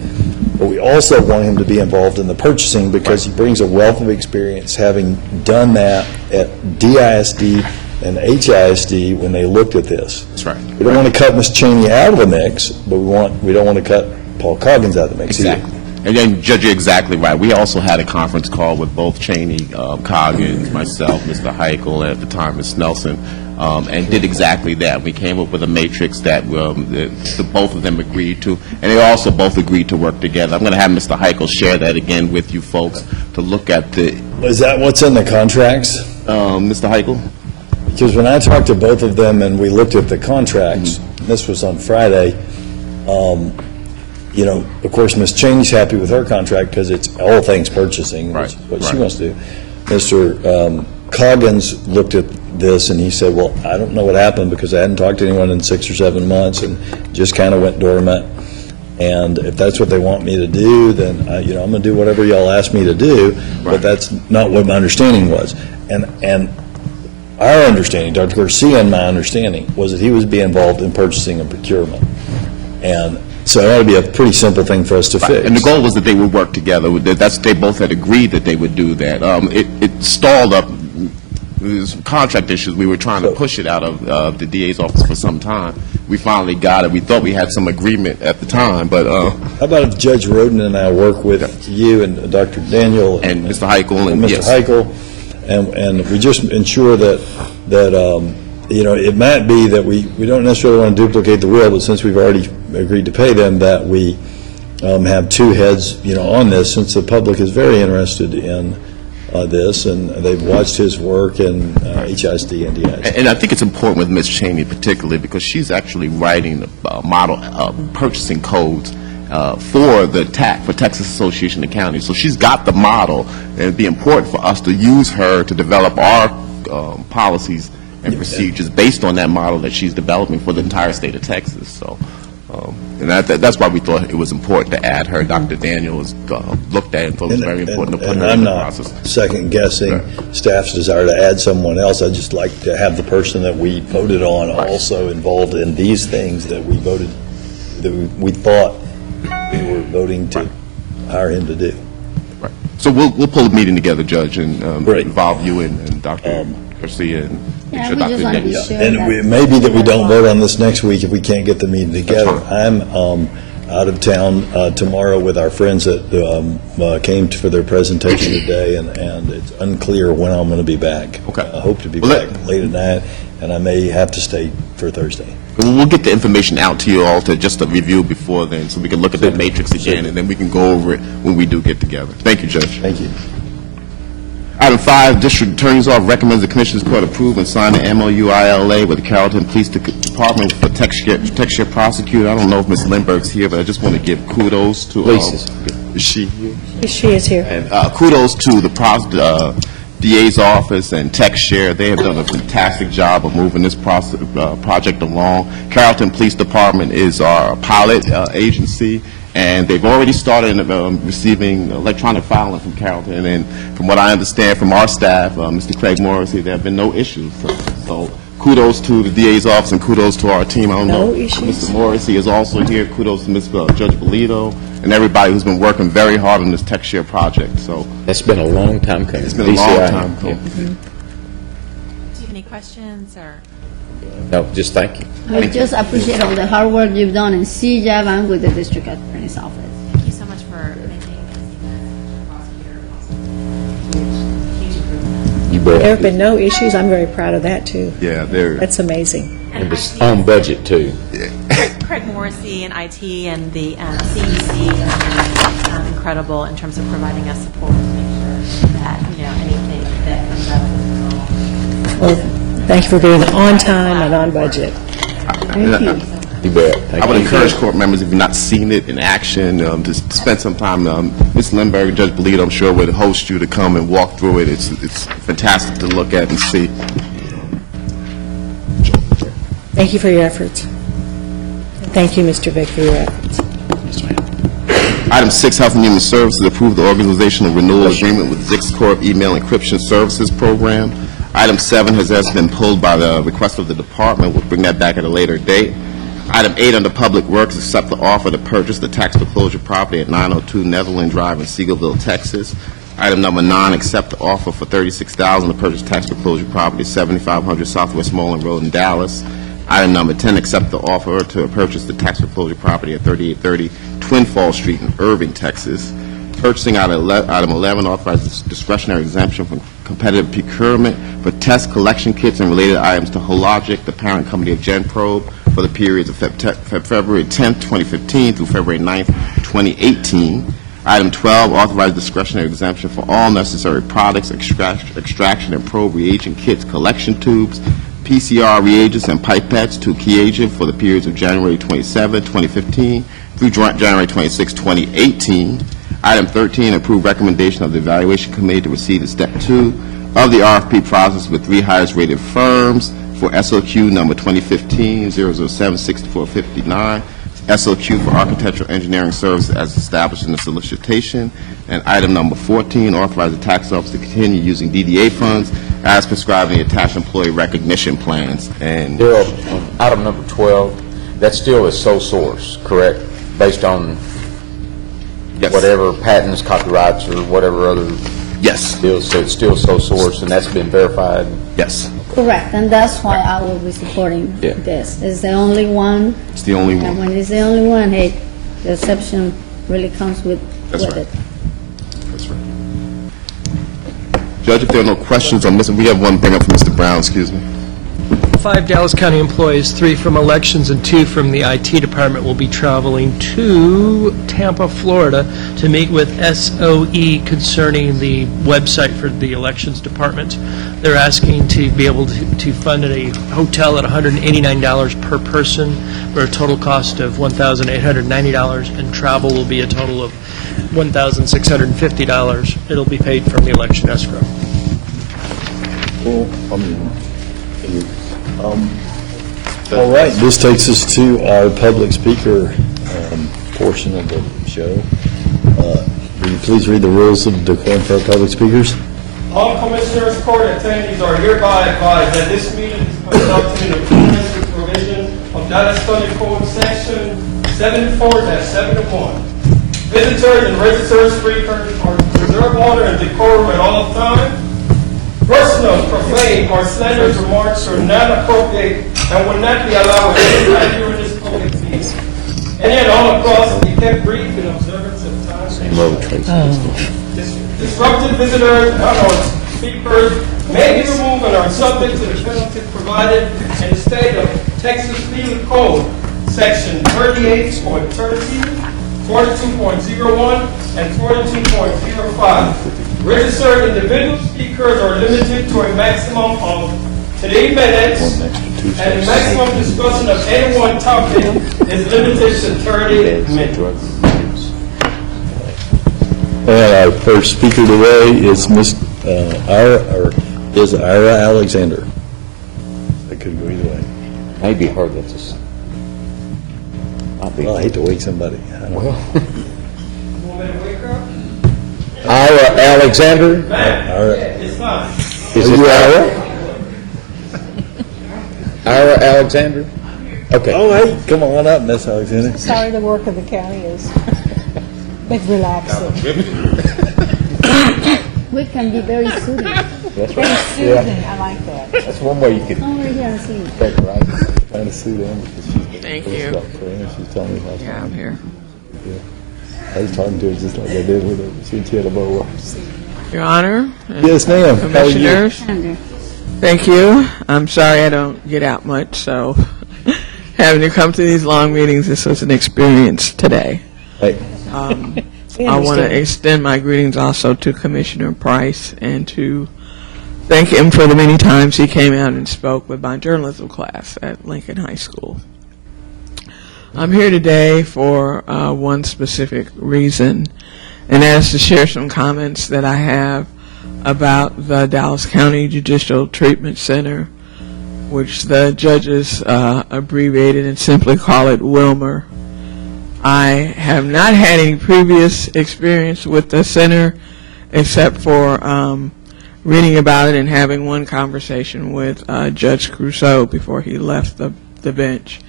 But we also want him to be involved in the purchasing, because he brings a wealth of experience, having done that at DISD and HISD when they looked at this. That's right. We don't want to cut Ms. Cheney out of the mix, but we don't want to cut Paul Coggins out of the mix either. Exactly. And then, Judge, you're exactly right. We also had a conference call with both Cheney, Coggins, myself, Mr. Heichel, and at the time, Ms. Nelson, and did exactly that. We came up with a matrix that the both of them agreed to, and they also both agreed to work together. I'm going to have Mr. Heichel share that again with you folks to look at the... Is that what's in the contracts? Mr. Heichel? Because when I talked to both of them and we looked at the contracts, this was on Friday, you know, of course, Ms. Cheney's happy with her contract because it's all things purchasing, which is what she wants to do. Mr. Coggins looked at this and he said, well, I don't know what happened because I hadn't talked to anyone in 6 or 7 months and just kind of went dormant. And if that's what they want me to do, then, you know, I'm going to do whatever y'all ask me to do, but that's not what my understanding was. And our understanding, Dr. Garcia and my understanding, was that he was being involved in purchasing and procurement. And so it ought to be a pretty simple thing for us to fix. And the goal was that they would work together. They both had agreed that they would do that. It stalled up. There's contract issues. We were trying to push it out of the DA's office for some time. We finally got it. We thought we had some agreement at the time, but... How about if Judge Roden and I work with you and Dr. Daniel... And Mr. Heichel. And Mr. Heichel, and we just ensure that you know, it might be that we don't necessarily want to duplicate the wheel, but since we've already agreed to pay them, that we have two heads, you know, on this, since the public is very interested in this, and they've watched his work in HISD and DISD. And I think it's important with Ms. Cheney particularly because she's actually writing the model purchasing codes for the TAC, for Texas Association of Counties. So she's got the model, and it'd be important for us to use her to develop our policies and procedures based on that model that she's developing for the entire state of Texas. So, and that's why we thought it was important to add her. Dr. Daniel was looked at and thought it was very important to put her in the process. I'm not second-guessing staff's desire to add someone else. I'd just like to have the person that we voted on also involved in these things that we voted, that we thought we were voting to hire him to do. Right. So we'll pull a meeting together, Judge, and involve you and Dr. Garcia and Yeah, we just want to be sure And that- it may be that we don't vote on this next week if we can't get the meeting together. I'm out of town tomorrow with our friends that came for their presentation today, and it's unclear when I'm going to be back. Okay. I hope to be back late at night, and I may have to stay for Thursday. We'll get the information out to you all to just a review before then, so we can look at that matrix again, and then we can go over it when we do get together. Thank you, Judge. Thank you. Item 5, District Attorney's Office recommends the Commissioners Court approve and sign the MOU-ILA with the Carrollton Police Department for Texture Prosecutor. I don't know if Ms. Lindbergh's here, but I just want to give kudos to... Is she here? She is here. And kudos to the DA's office and TechShare. They have done a fantastic job of moving this project along. Carrollton Police Department is our pilot agency, and they've already started receiving electronic filing from Carrollton. And from what I understand from our staff, Mr. Craig Morrissey, there have been no issues. So kudos to the DA's office and kudos to our team. I don't know. Mr. Morrissey is also here. Kudos to Judge Bolito and everybody who's been working very hard on this TechShare project. So that's been a long time coming. It's been a long time coming. Do you have any questions or? No, just thank you. I just appreciate all the hard work you've done in CJAB and with the District Attorney's Office. Thank you so much for making us the prosecutor possible. Huge improvement. You bet. There have been no issues. I'm very proud of that, too. Yeah, they're, That's amazing. It was on budget, too. Craig Morrissey in IT and the CEC have been incredible in terms of providing us support to make sure that, anything that comes out of this. Well, thank you for being on time and on budget. Thank you. You bet. Thank I would you. encourage court members, if you've not seen it in action, to spend some time. Ms. Lindbergh, Judge Bolito, I'm sure, would host you to come and walk through it. It's fantastic to look at and see. Thank you for your efforts. Thank you, Mr. Vick, for your efforts. Item 6, Health and Human Services, approve the organizational renewal agreement with Zix Corp Email Encryption Services Program. Item 7 has been pulled by the request of the department. We'll bring that back at a later date. Item 8 under Public Works, accept the offer to purchase the tax foreclosure property at 902 Netherland Drive in Seagoville, Texas. Item number 9, accept the offer for $36,000 to purchase tax foreclosure property at 7500 Southwest Moreland Road in Dallas. Item number 10, accept the offer to purchase the tax foreclosure property at 3830 Twin Falls Street in Irving, Texas. Purchasing item 11, authorizes discretionary exemption from competitive procurement for test collection kits and related items to Hologic, the parent company of GenProbe, for the periods of February 10th, 2015 through February 9th, 2018. Item 12, authorize discretionary exemption for all necessary products, extraction and probe reagent kits, collection tubes, PCR reagents, and pipettes to Key-Agent for the periods of January 27, 2015 through January 26, 2018. Item 13, approve recommendation of the Evaluation Committee to proceed to Step 2 of the RFP process with 3 highest-rated firms for SOQ number 2015-007-6459, SOQ for Architectural Engineering Services as established in the solicitation. And item number 14, authorize the tax office to continue using DDA funds as prescribed in the attached employee recognition plans. And Daryl, item number 12, that still is sole source, correct? Based on yes. whatever patents, copyrights, or whatever other Yes. deals, so it's still sole source, and that's been verified? Yes. Correct, and that's why I will be supporting Yeah. this. It's the only one, It's the only and one. when it's the only one, hey, the exception really comes with That's right. it. That's right. Judge, if there are no questions on this, we have one bring up from Mr. Brown, excuse me. 5 Dallas County employees, 3 from elections and 2 from the IT department, will be traveling to Tampa, Florida, to meet with SOE concerning the website for the elections department. They're asking to be able to fund a hotel at $189 per person for a total cost of $1,890, and travel will be a total of $1,650. It'll be paid from the election escrow. All right, this takes us to our public speaker portion of the show. Will you please read the rules of decorum for our public speakers? All Commissioners Court attendees are hereby advised that this meeting is conducted in accordance with provision of Dallas County Code Section 74-71. Visitors and registered speakers are to preserve order and decorum at all times. Personal, profane, or slanderous remarks are not appropriate and will not be allowed at any time during this public meeting. Any and all across be kept brief in observance of time and disrupted visitors and or speakers may be removed and are subject to the penalty provided in the state of Texas Legal Code, Section 38 or 30, 42.01, and 42.05. Registered individual speakers are limited to a maximum of 3 minutes, and the maximum discussion of any one topic is limited to 30 minutes. And our first speaker today is Ira Alexander. That could go either way. Maybe her, that's just... Well, I hate to wake somebody. I don't know. You want me to wake her up? Ira Alexander? It's fine. Is it Ira? Ira Alexander? Okay. Oh, hey, come on up, Miss Alexander. Sorry, the work of the county is relaxing. We can be very soothing. That's Very right. soothing, I like that. That's one way you could Come over here and see. take her out. Trying to see them because she's Thank she's you. about praying, and she's telling me about Yeah, I'm here. I was talking to her just like I did with her. She had a bow. Your Honor. Yes, ma'am. How are you? Commissioners. Thank you. I'm sorry I don't get out much, so having to come to these long meetings, this was an experience today. Hey. I want to extend my greetings also to Commissioner Price and to thank him for the many times he came out and spoke with my journalism class at Lincoln High School. I'm here today for one specific reason, and that is to share some comments that I have about the Dallas County Judicial Treatment Center, which the judges abbreviated and simply call it Wilmer. I have not had any previous experience with the center except for reading about it and having one conversation with Judge Crusoe before he left the bench.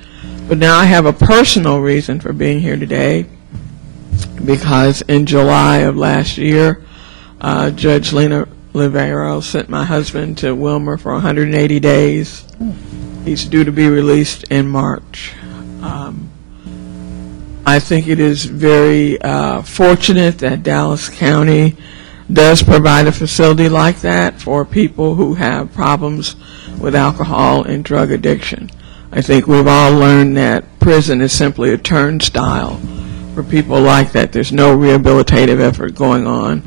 But now I have a personal reason for being here today, because in July of last year, Judge Lena Livero sent my husband to Wilmer for 180 days. He's due to be released in March. I think it is very fortunate that Dallas County does provide a facility like that for people who have problems with alcohol and drug addiction. I think we've all learned that prison is simply a turnstile for people like that. There's no rehabilitative effort going on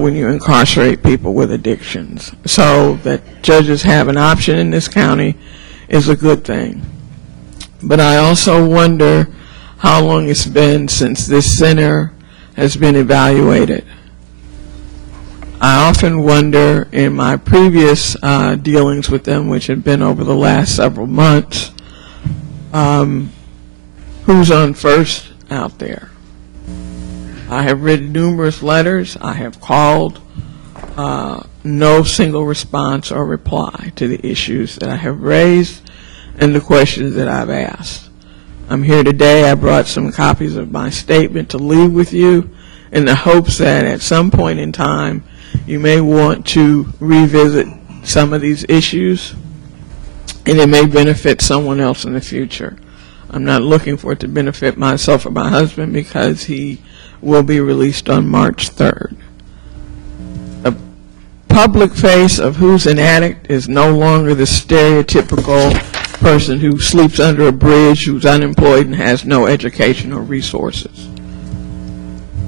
when you incarcerate people with addictions. So that judges have an option in this county is a good thing. But I also wonder how long it's been since this center has been evaluated. I often wonder in my previous dealings with them, which have been over the last several months, who's on first out there. I have written numerous letters. I have called. No single response or reply to the issues that I have raised and the questions that I've asked. I'm here today. I brought some copies of my statement to leave with you in the hopes that at some point in time you may want to revisit some of these issues, and it may benefit someone else in the future. I'm not looking for it to benefit myself or my husband because he will be released on March 3rd. The public face of who's an addict is no longer the stereotypical person who sleeps under a bridge, who's unemployed and has no education or resources.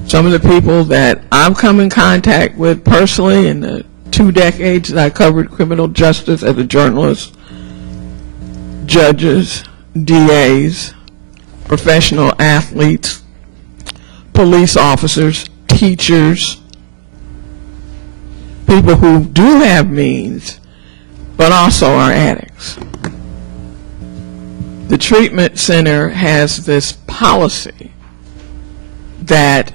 Some of the people that I've come in contact with personally in the 2 decades that I covered criminal justice as a journalist, judges, DAs, professional athletes, police officers, teachers, people who do have means, but also are addicts. The treatment center has this policy that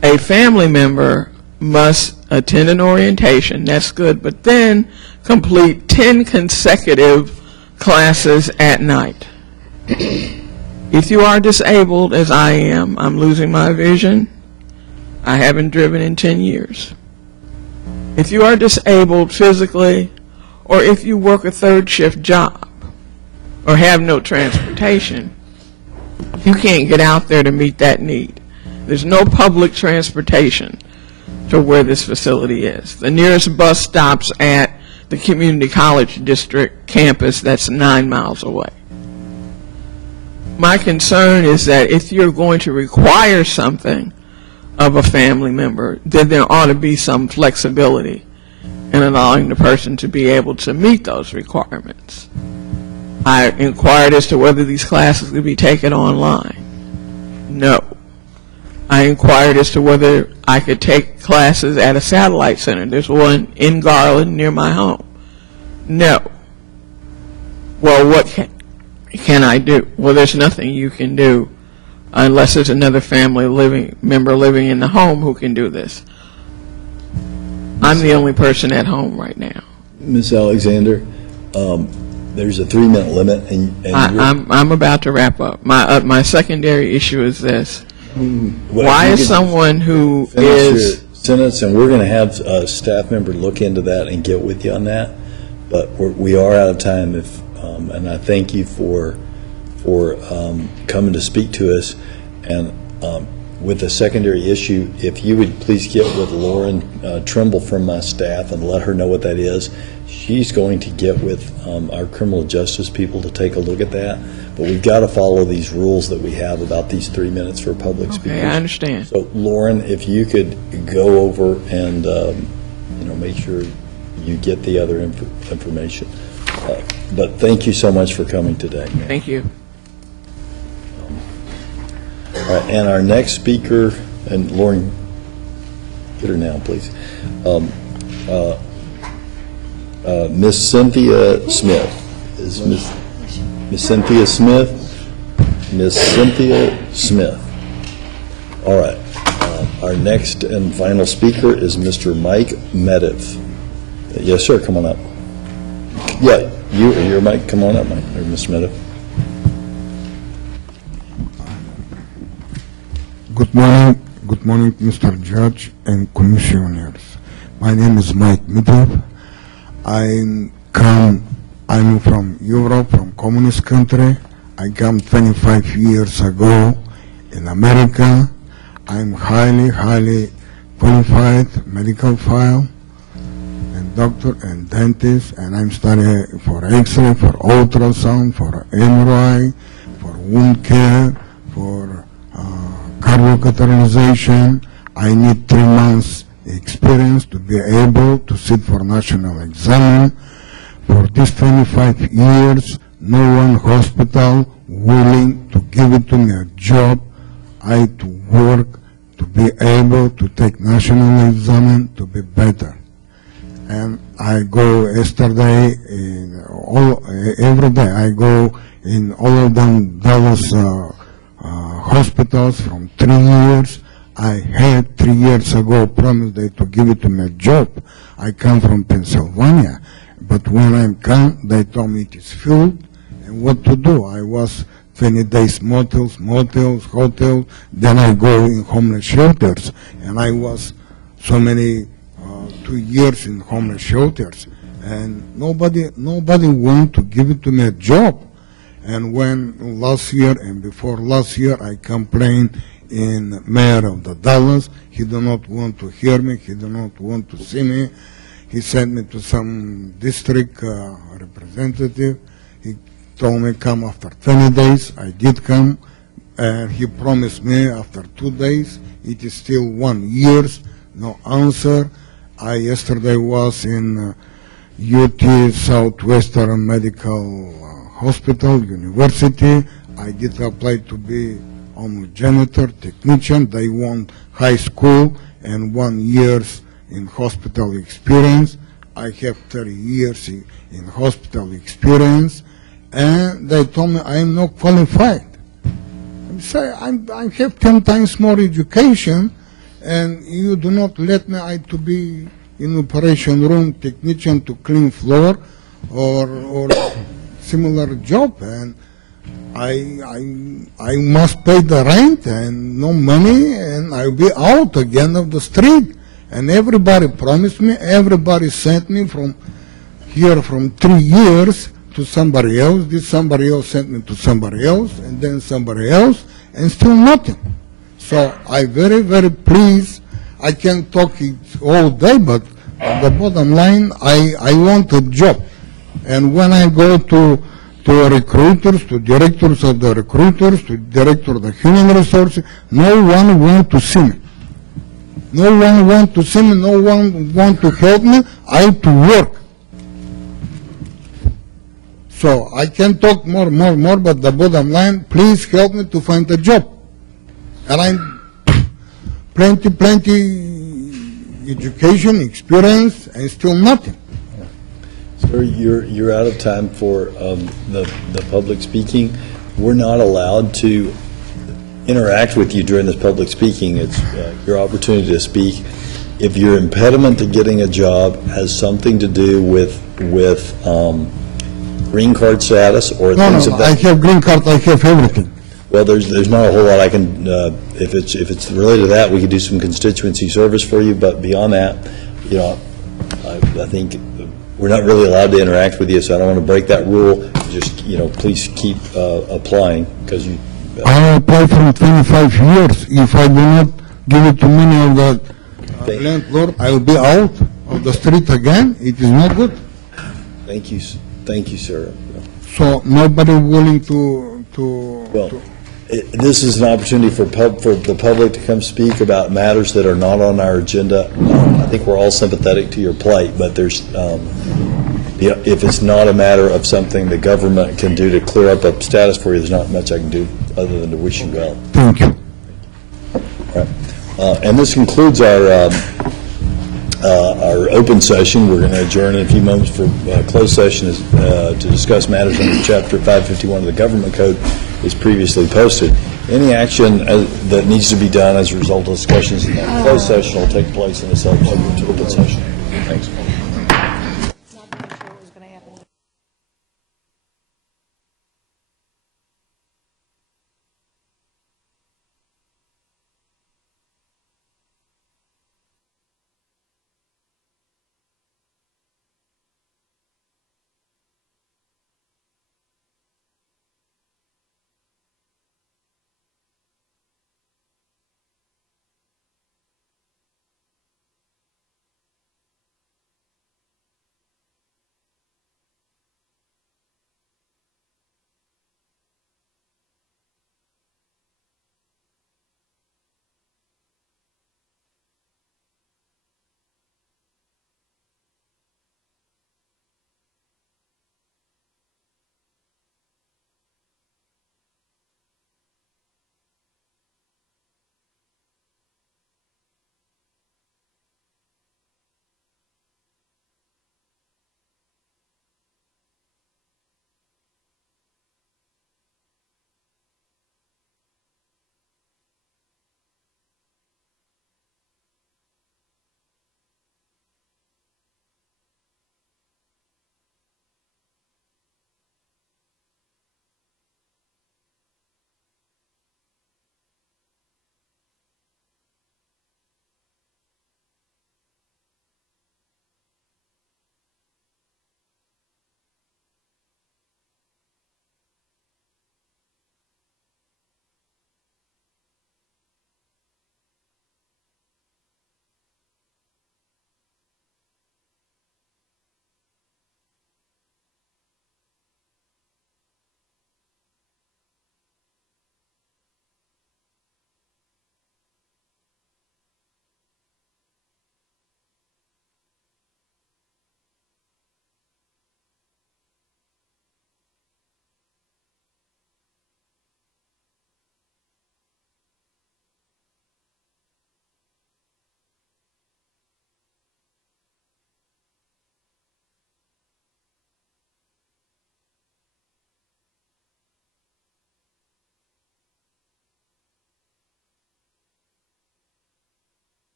a family member must attend an orientation, that's good, but then complete 10 consecutive classes at night. If you are disabled, as I am, I'm losing my vision. I haven't driven in 10 years. If you are disabled physically, or if you work a third shift job, or have no transportation, you can't get out there to meet that need. There's no public transportation to where this facility is. The nearest bus stops at the Community College District campus that's 9 miles away. My concern is that if you're going to require something of a family member, then there ought to be some flexibility in allowing the person to be able to meet those requirements. I inquired as to whether these classes could be taken online. No. I inquired as to whether I could take classes at a satellite center. There's one in Garland near my home. No. Well, what can I do? Well, there's nothing you can do unless there's another family member living in the home who can do this. I'm the only person at home right now. Ms. Alexander, there's a 3-minute limit, and I'm about to wrap up. My secondary issue is this. Why is someone who is sentence, and we're going to have a staff member look into that and get with you on that, but we are out of time. And I thank you for coming to speak to us. And with a secondary issue, if you would please get with Lauren Trimble from my staff and let her know what that is. She's going to get with our criminal justice people to take a look at that. But we've got to follow these rules that we have about these 3 minutes for public speakers. Okay, I understand. So Lauren, if you could go over and, make sure you get the other information. But thank you so much for coming today. ma'am. Thank you. All right, and our next speaker, and Lauren, get her now, please. Miss Cynthia Smith. Is Miss Cynthia Smith? Miss Cynthia Smith. All right. Our next and final speaker is Mr. Mike Mediv. Yes, sir, come on up. Yeah, your mic, come on up, Mike, or Mr. Mediv. Good morning, Mr. Judge and Commissioners. My name is Mike Mediv. I'm from Europe, from communist country. I came 25 years ago in America. I'm highly qualified medical file and doctor and dentist, and I'm studying for X-ray, for ultrasound, for MRI, for wound care, for cardiovascularization. I need 3 months experience to be able to sit for national exam. For these 25 years, no one hospital willing to give it to me a job. I had to work to be able to take national exam to be better. And I go yesterday, every day I go in all of them Dallas hospitals from 3 years. I had 3 years ago promised they to give it to me a job. I come from Pennsylvania, but when I come, they told me it is filled, and what to do? I was 20 days motels, hotels, then I go in homeless shelters, and I was so many 2 years in homeless shelters, and nobody want to give it to me a job. And when last year and before last year I complained in mayor of the Dallas, he do not want to hear me, he do not want to see me. He sent me to some district representative. He told me come after 20 days. I did come, and he promised me after 2 days. It is still 1 year, no answer. I yesterday was in UT Southwestern Medical Hospital, University. I did apply to be only janitor, technician. They want high school and 1 year in hospital experience. I have 30 years in hospital experience, and they told me I am not qualified. I say I have 10 times more education, and you do not let me to be in operation room technician to clean floor or similar job, and I must pay the rent and no money, and I'll be out again of the street. And everybody promised me, everybody sent me from here from 3 years to somebody else. This somebody else sent me to somebody else, and then somebody else, and still nothing. So I very pleased. I can talk it all day, but the bottom line, I want a job. And when I go to recruiters, to directors of the recruiters, to director of the human resources, no one wants to see me. No one wants to see me, no one wants to help me. I have to work. So I can talk more, but the bottom line, please help me to find a job. And I'm plenty education, experience, and still nothing. Sir, you're out of time for the public speaking. We're not allowed to interact with you during this public speaking. It's your opportunity to speak. If your impediment to getting a job has something to do with green card status or things of that. I have green card, I have everything. Well, there's not a whole lot I can, if it's related to that, we could do some constituency service for you, but beyond that, I think we're not really allowed to interact with you, so I don't want to break that rule. Just, please keep applying, because you I applied for 25 years. If I do not give it to many of the landlord, I will be out of the street again. It is not good. Thank you, thank you, sir. So nobody willing to Well, this is an opportunity for the public to come speak about matters that are not on our agenda. I think we're all sympathetic to your plight, but there's, if it's not a matter of something the government can do to clear up a status for you, there's not much I can do other than to wish you well. Thank you. All right. And this concludes our open session. We're going to adjourn in a few moments for closed session to discuss matters under Chapter 551 of the Government Code is previously posted. Any action that needs to be done as a result of discussions in that closed session will take place in a subsequent open session. Thanks.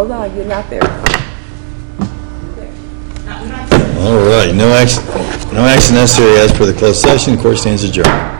Hold on, you're not there. All right, no action necessary as per the closed session. Court stands adjourned.